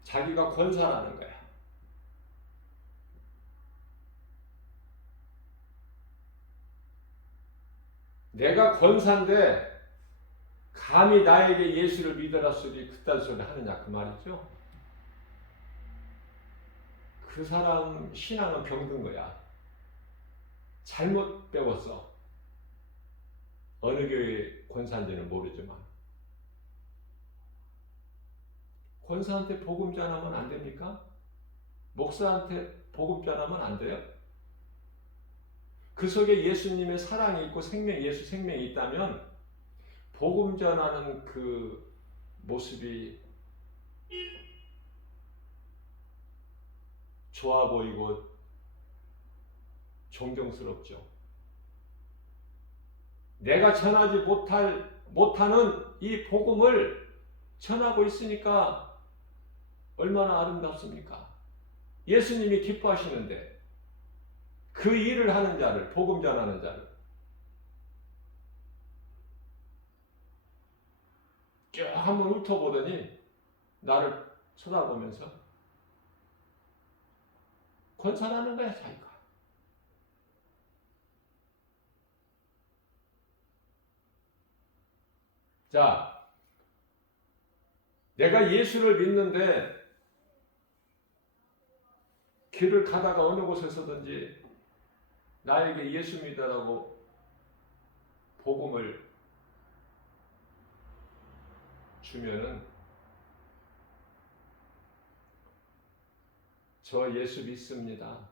자기가 권사라는 거야. 내가 권사인데 감히 나에게 예수를 믿어라 소리 그딴 소리 하느냐 그 말이죠. 그 사람 신앙은 병든 거야. 잘못 배웠어. 어느 교회 권사인지는 모르지만 권사한테 복음 전하면 안 됩니까? 목사한테 복음 전하면 안 돼요? 그 속에 예수님의 사랑이 있고 예수 생명이 있다면 복음 전하는 그 모습이 좋아 보이고 존경스럽죠. 내가 전하지 못하는 이 복음을 전하고 있으니까 얼마나 아름답습니까? 예수님이 기뻐하시는데 그 일을 하는 자를, 복음 전하는 자를 쭉 한번 훑어보더니 나를 쳐다보면서 권사라는 거야, 자기가. 자, 내가 예수를 믿는데 길을 가다가 어느 곳에서든지 나에게 예수 믿으라고 복음을 주면은 저 예수 믿습니다.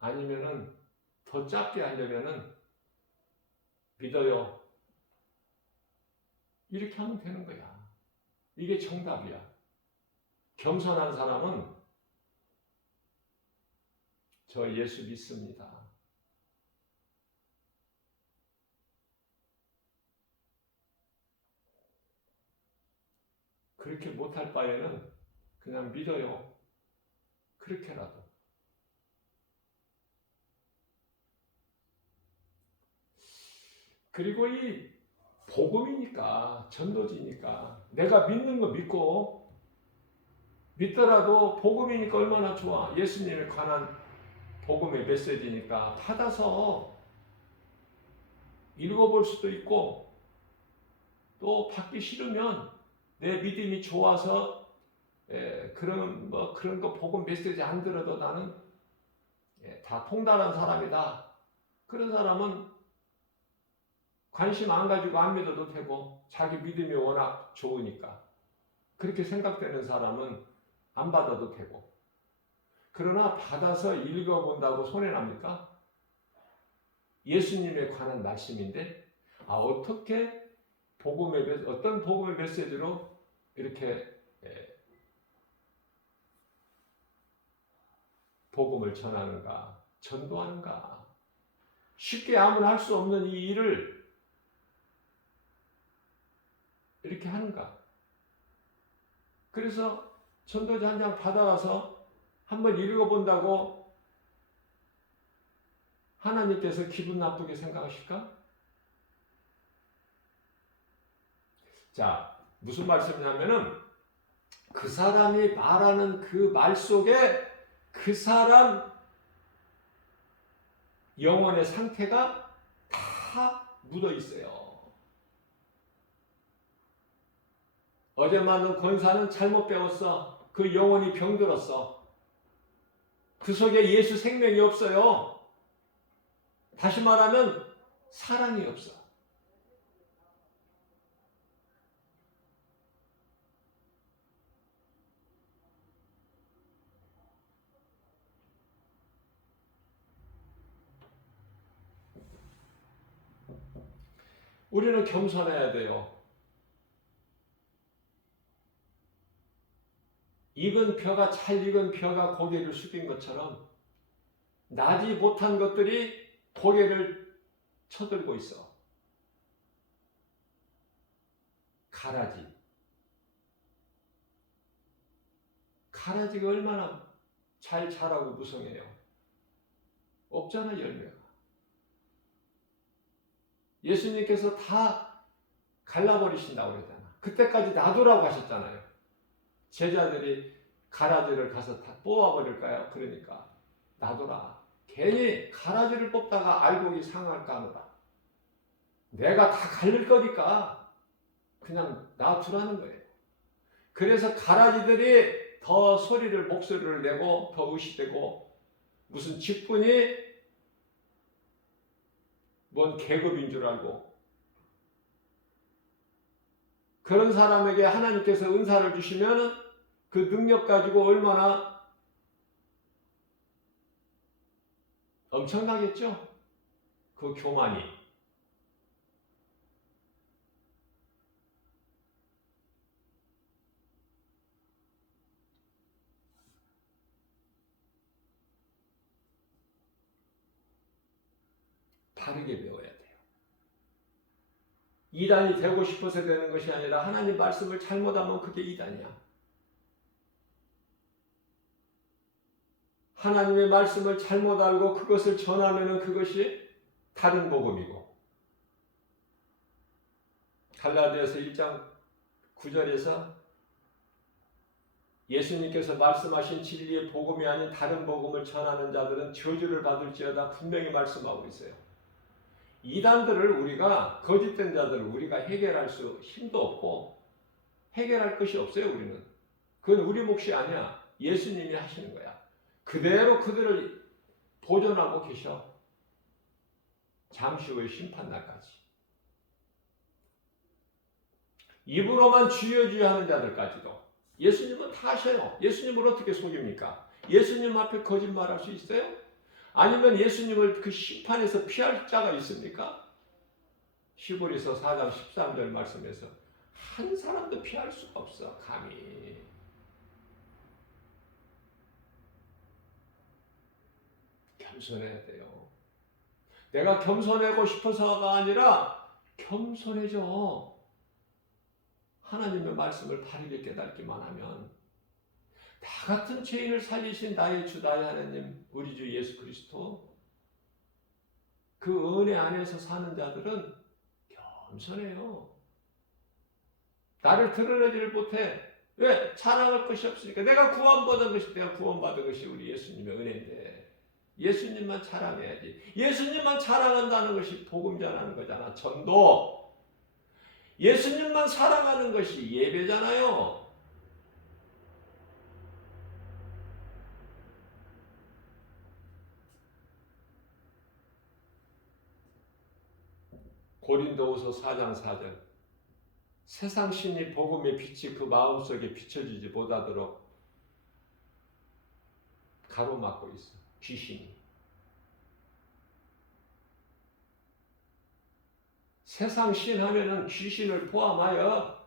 아니면은 더 짧게 하려면은 믿어요. 이렇게 하면 되는 거야. 이게 정답이야. 겸손한 사람은 저 예수 믿습니다. 그렇게 못할 바에는 그냥 믿어요. 그렇게라도. 그리고 이 복음이니까, 전도지니까 내가 믿는 거 믿고 믿더라도 복음이니까 얼마나 좋아. 예수님에 관한 복음의 메시지니까 받아서 읽어볼 수도 있고 또 받기 싫으면 내 믿음이 좋아서 그런 거 복음 메시지 안 들어도 나는 다 통달한 사람이다. 그런 사람은 관심 안 가지고 안 믿어도 되고 자기 믿음이 워낙 좋으니까 그렇게 생각되는 사람은 안 받아도 되고. 그러나 받아서 읽어본다고 손해납니까? 예수님에 관한 말씀인데 어떻게 어떤 복음의 메시지로 이렇게 복음을 전하는가, 전도하는가. 쉽게 아무나 할 수 없는 이 일을 이렇게 하는가? 그래서 전도지 한 장 받아와서 한번 읽어본다고 하나님께서 기분 나쁘게 생각하실까? 자, 무슨 말씀이냐면은 그 사람이 말하는 그 말 속에 그 사람 영혼의 상태가 다 묻어 있어요. 어제 만난 권사는 잘못 배웠어. 그 영혼이 병들었어. 그 속에 예수 생명이 없어요. 다시 말하면 사랑이 없어. 우리는 겸손해야 돼요. 잘 익은 벼가 고개를 숙인 것처럼 나지 못한 것들이 고개를 쳐들고 있어. 가라지. 가라지가 얼마나 잘 자라고 무성해요. 없잖아, 열매가. 예수님께서 다 갈라버리신다고 그러잖아. 그때까지 놔두라고 하셨잖아요. 제자들이 가라지를 가서 다 뽑아버릴까요? 그러니까 놔둬라. 괜히 가라지를 뽑다가 알곡이 상할까 하노라. 내가 다 갈릴 거니까 그냥 놔두라는 거예요. 그래서 가라지들이 더 목소리를 내고 더 의시되고 무슨 직분이 뭔 계급인 줄 알고 그런 사람에게 하나님께서 은사를 주시면 그 능력 가지고 얼마나 엄청나겠죠? 그 교만이. 바르게 배워야 돼요. 이단이 되고 싶어서 되는 것이 아니라 하나님 말씀을 잘못하면 그게 이단이야. 하나님의 말씀을 잘못 알고 그것을 전하면 그것이 다른 복음이고 갈라디아서 1장 9절에서 예수님께서 말씀하신 진리의 복음이 아닌 다른 복음을 전하는 자들은 저주를 받을지어다 분명히 말씀하고 있어요. 이단들을 우리가 거짓된 자들을 우리가 해결할 수 힘도 없고 해결할 것이 없어요. 우리는 그건 우리 몫이 아니야. 예수님이 하시는 거야. 그대로 그들을 보존하고 계셔. 잠시 후의 심판날까지. 입으로만 주여 주여 하는 자들까지도. 예수님은 다 하셔요. 예수님을 어떻게 속입니까? 예수님 앞에 거짓말할 수 있어요? 아니면 예수님을 그 심판에서 피할 자가 있습니까? 히브리서 4장 13절 말씀에서 한 사람도 피할 수가 없어. 감히. 겸손해야 돼요. 내가 겸손하고 싶어서가 아니라 겸손해져. 하나님의 말씀을 바르게 깨닫기만 하면 다 같은 죄인을 살리신 나의 주 나의 하나님 우리 주 예수 그리스도 그 은혜 안에서 사는 자들은 겸손해요. 나를 드러내지를 못해. 왜? 자랑할 것이 없으니까. 내가 구원받은 것이 우리 예수님의 은혜인데 예수님만 자랑해야지. 예수님만 자랑한다는 것이 복음 전하는 거잖아. 전도. 예수님만 사랑하는 것이 예배잖아요. 고린도후서 4장 4절 세상 신이 복음의 빛이 그 마음속에 비춰지지 못하도록 가로막고 있어. 귀신이. 세상 신 하면은 귀신을 포함하여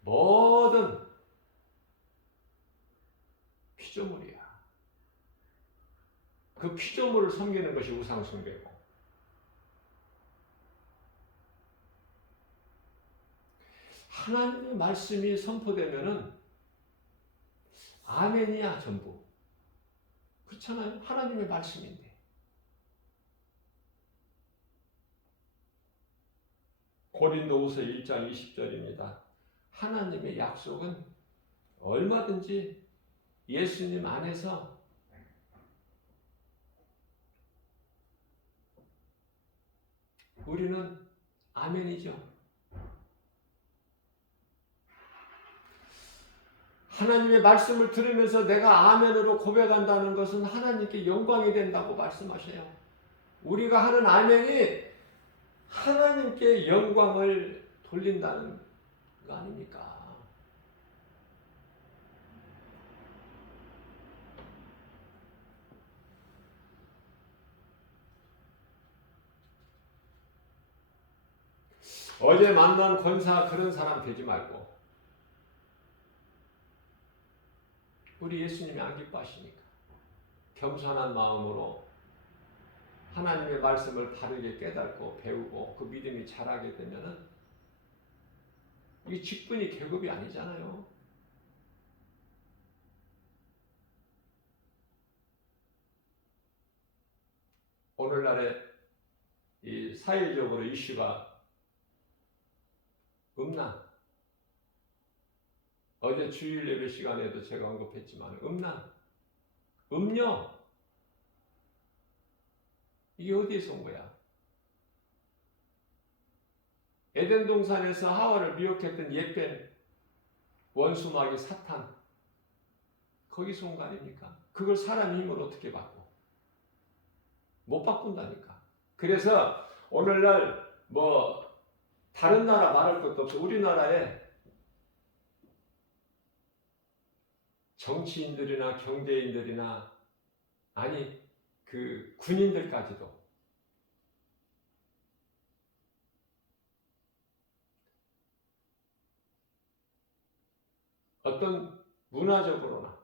모든 피조물이야. 그 피조물을 섬기는 것이 우상 숭배고 하나님의 말씀이 선포되면은 아멘이야 전부. 그렇잖아요. 하나님의 말씀인데. 고린도후서 1장 20절입니다. 하나님의 약속은 얼마든지 예수님 안에서 우리는 아멘이죠. 하나님의 말씀을 들으면서 내가 아멘으로 고백한다는 것은 하나님께 영광이 된다고 말씀하셔요. 우리가 하는 아멘이 하나님께 영광을 돌린다는 거 아닙니까? 어제 만난 권사 그런 사람 되지 말고 우리 예수님이 안 기뻐하시니까 겸손한 마음으로 하나님의 말씀을 바르게 깨닫고 배우고 그 믿음이 자라게 되면은 이 직분이 계급이 아니잖아요. 오늘날에 이 사회적으로 이슈가 음란. 어제 주일 예배 시간에도 제가 언급했지만 음란, 음녀. 이게 어디에서 온 거야? 에덴 동산에서 하와를 미혹했던 옛뱀 원수마귀 사탄, 거기서 온 거 아닙니까? 그걸 사람 힘으로 어떻게 바꿔? 못 바꾼다니까. 그래서 오늘날 뭐 다른 나라 말할 것도 없어. 우리나라에 정치인들이나 경제인들이나 아니 그 군인들까지도 어떤 문화적으로나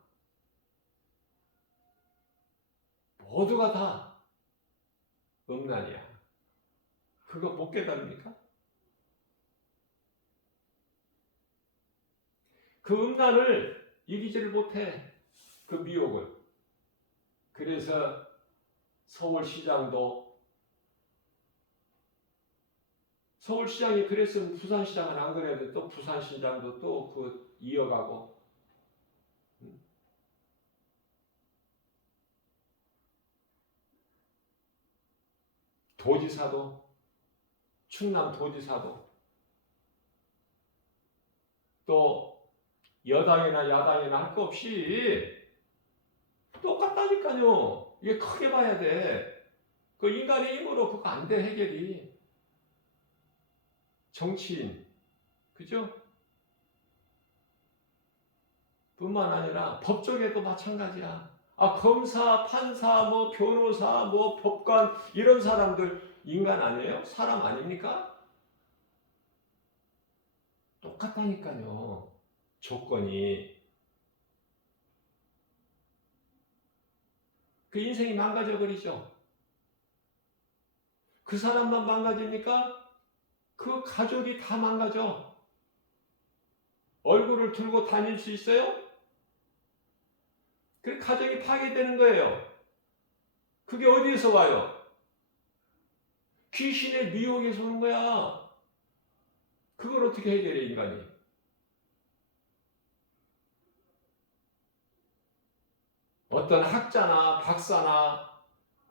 모두가 다 음란이야. 그거 못 깨달습니까? 그 음란을 이기지를 못해. 그 미혹을. 그래서 서울시장이 그랬으면 부산시장은 안 그래도 또 부산시장도 또 그 이어가고 도지사도 충남 도지사도 또 여당이나 야당이나 할 거 없이 똑같다니까요. 이게 크게 봐야 돼. 그 인간의 힘으로 그거 안 돼, 해결이. 정치인, 그죠? 뿐만 아니라 법조계도 마찬가지야. 검사, 판사, 뭐 변호사, 뭐 법관 이런 사람들 인간 아니에요? 사람 아닙니까? 똑같다니까요. 조건이. 그 인생이 망가져 버리죠. 그 사람만 망가지니까 그 가족이 다 망가져. 얼굴을 들고 다닐 수 있어요? 그 가정이 파괴되는 거예요. 그게 어디에서 와요? 귀신의 미혹에서 오는 거야. 그걸 어떻게 해결해, 인간이? 어떤 학자나 박사나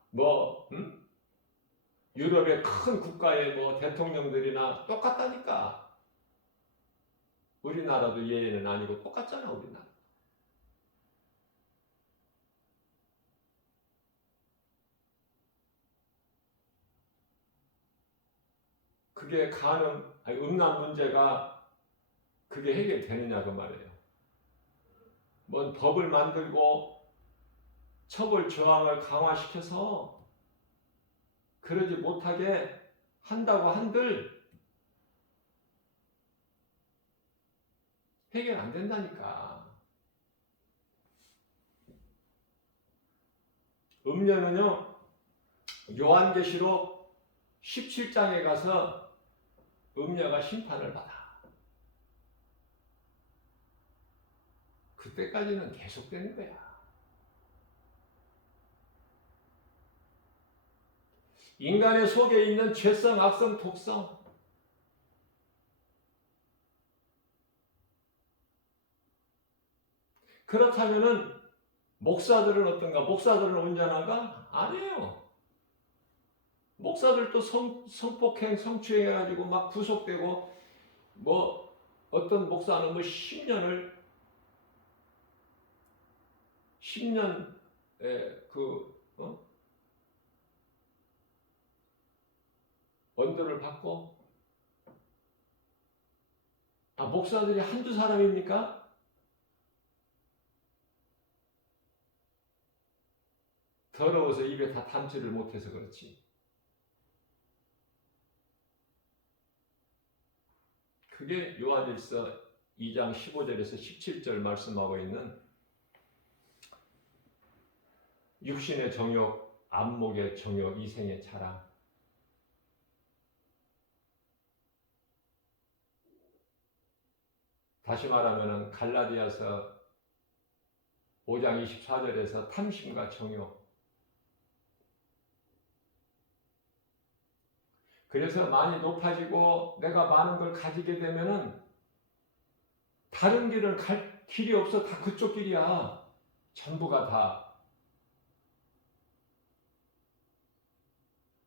뭐 유럽의 큰 국가의 뭐 대통령들이나 똑같다니까. 우리나라도 예외는 아니고 똑같잖아, 우리나라. 그게 음란 문제가 그게 해결되느냐고 말이에요. 뭔 법을 만들고 처벌 조항을 강화시켜서 그러지 못하게 한다고 한들 해결 안 된다니까. 음녀는요, 요한계시록 17장에 가서 음녀가 심판을 받아. 그때까지는 계속되는 거야. 인간의 속에 있는 죄성, 악성, 독성. 그렇다면은 목사들은 어떤가? 목사들은 온전한가? 아니에요. 목사들도 성폭행, 성추행 해가지고 막 구속되고, 뭐 어떤 목사는 뭐 10년의 언도를 받고. 목사들이 한두 사람입니까? 더러워서 입에 다 담지를 못해서 그렇지. 그게 요한일서 2장 15절에서 17절 말씀하고 있는 육신의 정욕, 안목의 정욕, 이생의 자랑. 다시 말하면 갈라디아서 5장 24절에서 탐심과 정욕. 그래서 많이 높아지고 내가 많은 걸 가지게 되면은 다른 길을 갈 길이 없어. 다 그쪽 길이야. 전부가 다.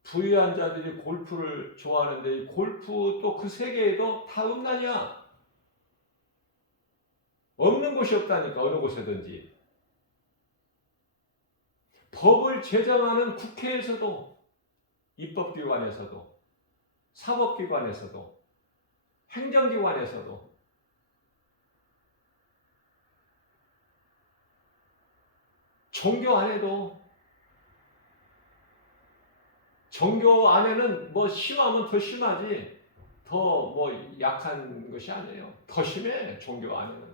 부유한 자들이 골프를 좋아하는데 이 골프 또 그 세계에도 다 음란이야. 없는 곳이 없다니까. 어느 곳에든지. 법을 제정하는 국회에서도, 입법기관에서도, 사법기관에서도, 행정기관에서도 종교 안에는 뭐 심하면 더 심하지, 더 뭐 약한 것이 아니에요. 더 심해. 종교 안에는.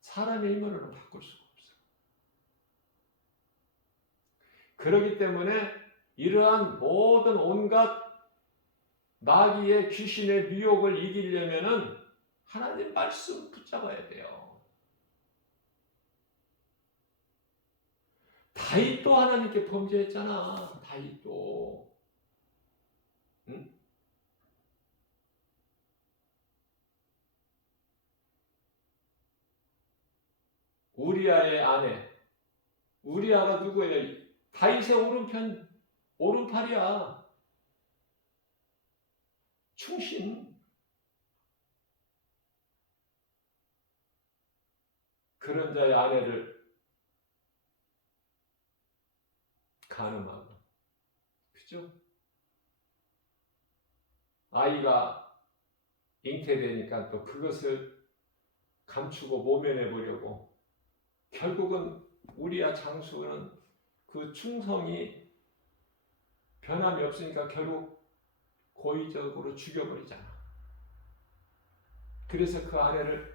사람의 힘으로는 바꿀 수가 없어. 그렇기 때문에 이러한 모든 온갖 마귀의 귀신의 미혹을 이기려면은 하나님 말씀 붙잡아야 돼요. 다윗도 하나님께 범죄했잖아. 다윗도. 응? 우리아의 아내. 우리아가 누구예요? 다윗의 오른팔이야. 충신. 그런 자의 아내를 간음하고. 그죠? 아이가 잉태되니까 또 그것을 감추고 모면해 보려고. 결국은 우리아 장수는 그 충성이 변함이 없으니까 결국 고의적으로 죽여버리잖아. 그래서 그 아내를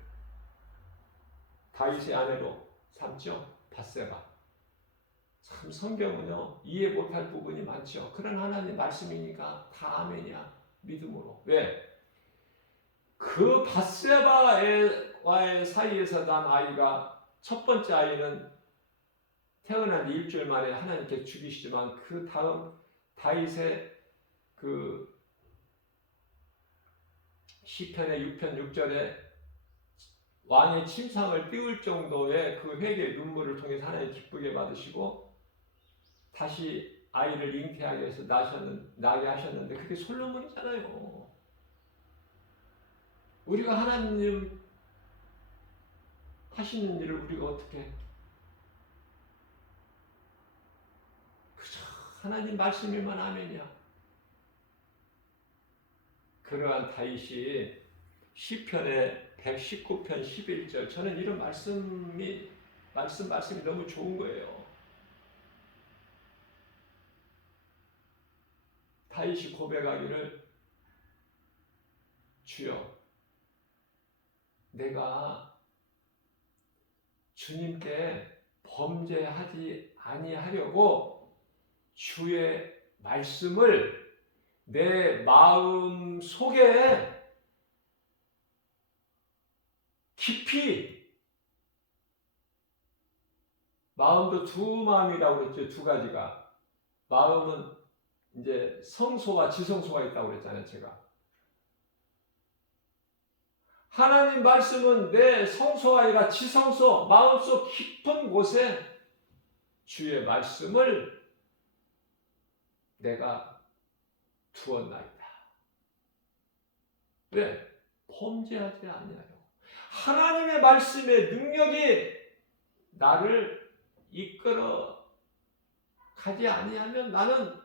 다윗의 아내로 삼죠. 밧세바. 참 성경은요 이해 못할 부분이 많죠. 그런 하나님 말씀이니까 다 아멘이야. 믿음으로. 왜? 그 밧세바와의 사이에서 난 아이가, 첫 번째 아이는 태어난 일주일 만에 하나님께 죽이시지만 그 다음 다윗의 그 시편의 6편 6절에 왕의 침상을 띄울 정도의 그 회개의 눈물을 통해서 하나님 기쁘게 받으시고 다시 아이를 잉태하게 해서 나게 하셨는데 그게 솔로몬이잖아요. 우리가 하나님 하시는 일을 우리가 어떻게, 그저 하나님 말씀이면 아멘이야. 그러한 다윗이 시편의 119편 11절, 저는 이런 말씀이 너무 좋은 거예요. 다윗이 고백하기를, 주여 내가 주님께 범죄하지 아니하려고 주의 말씀을 내 마음 속에 깊이, 마음도 두 마음이라고 그랬죠. 두 가지가. 마음은 이제 성소와 지성소가 있다고 그랬잖아요. 제가. 하나님 말씀은 내 성소가 아니라 지성소, 마음속 깊은 곳에 주의 말씀을 내가 두었나이다. 왜? 범죄하지 아니하여. 하나님의 말씀의 능력이 나를 이끌어 가지 아니하면 나는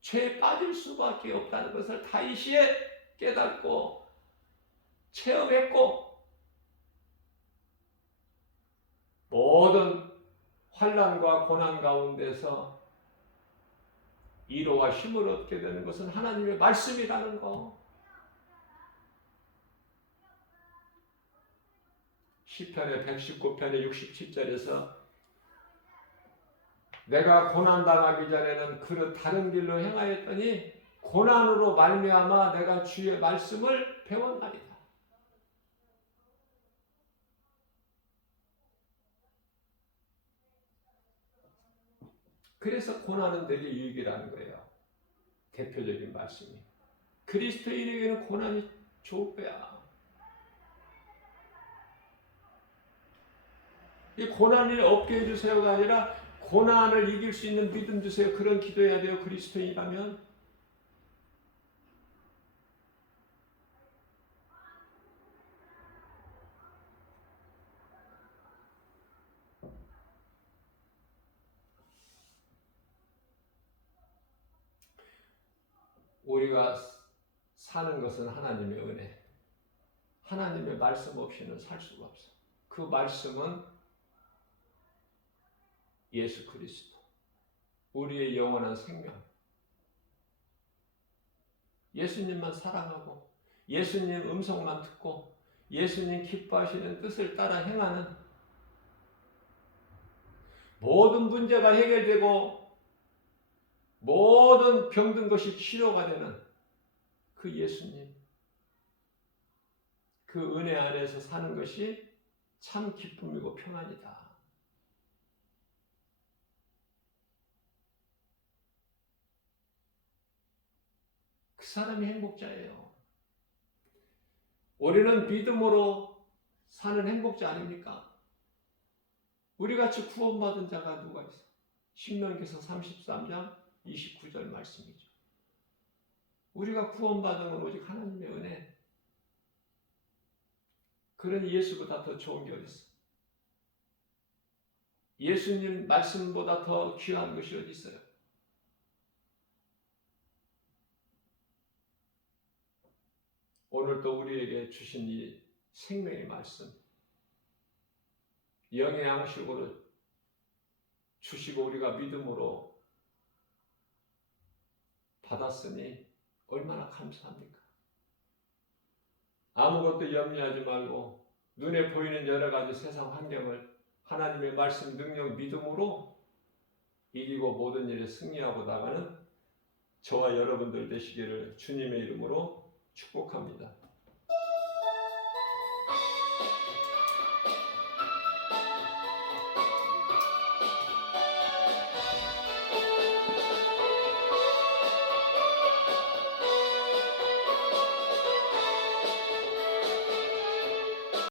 죄에 빠질 수밖에 없다는 것을 다시에 깨닫고 체험했고, 모든 환난과 고난 가운데서 위로와 힘을 얻게 되는 것은 하나님의 말씀이라는 거. 시편의 119편의 67절에서 내가 고난당하기 전에는 그릇 다른 길로 행하였더니 고난으로 말미암아 내가 주의 말씀을 배웠나이다. 그래서 고난은 내게 유익이라는 거예요. 대표적인 말씀이. 그리스도인에게는 고난이 좋을 거야. 이 고난을 없게 해주세요가 아니라 고난을 이길 수 있는 믿음 주세요. 그런 기도해야 돼요. 그리스도인이라면. 우리가 사는 것은 하나님의 은혜. 하나님의 말씀 없이는 살 수가 없어. 그 말씀은 예수 그리스도. 우리의 영원한 생명. 예수님만 사랑하고 예수님 음성만 듣고 예수님 기뻐하시는 뜻을 따라 행하는, 모든 문제가 해결되고 모든 병든 것이 치료가 되는 그 예수님, 그 은혜 안에서 사는 것이 참 기쁨이고 평안이다. 그 사람이 행복자예요. 우리는 믿음으로 사는 행복자 아닙니까? 우리같이 구원받은 자가 누가 있어? 신명기서 33장 29절 말씀이죠. 우리가 구원받은 건 오직 하나님의 은혜. 그런 예수보다 더 좋은 게 어디 있어? 예수님 말씀보다 더 귀한 것이 어디 있어요? 오늘 또 우리에게 주신 이 생명의 말씀, 영의 양식으로 주시고 우리가 믿음으로 받았으니 얼마나 감사합니까? 아무것도 염려하지 말고 눈에 보이는 여러 가지 세상 환경을 하나님의 말씀, 능력, 믿음으로 이기고 모든 일에 승리하고 나가는 저와 여러분들 되시기를 주님의 이름으로 축복합니다.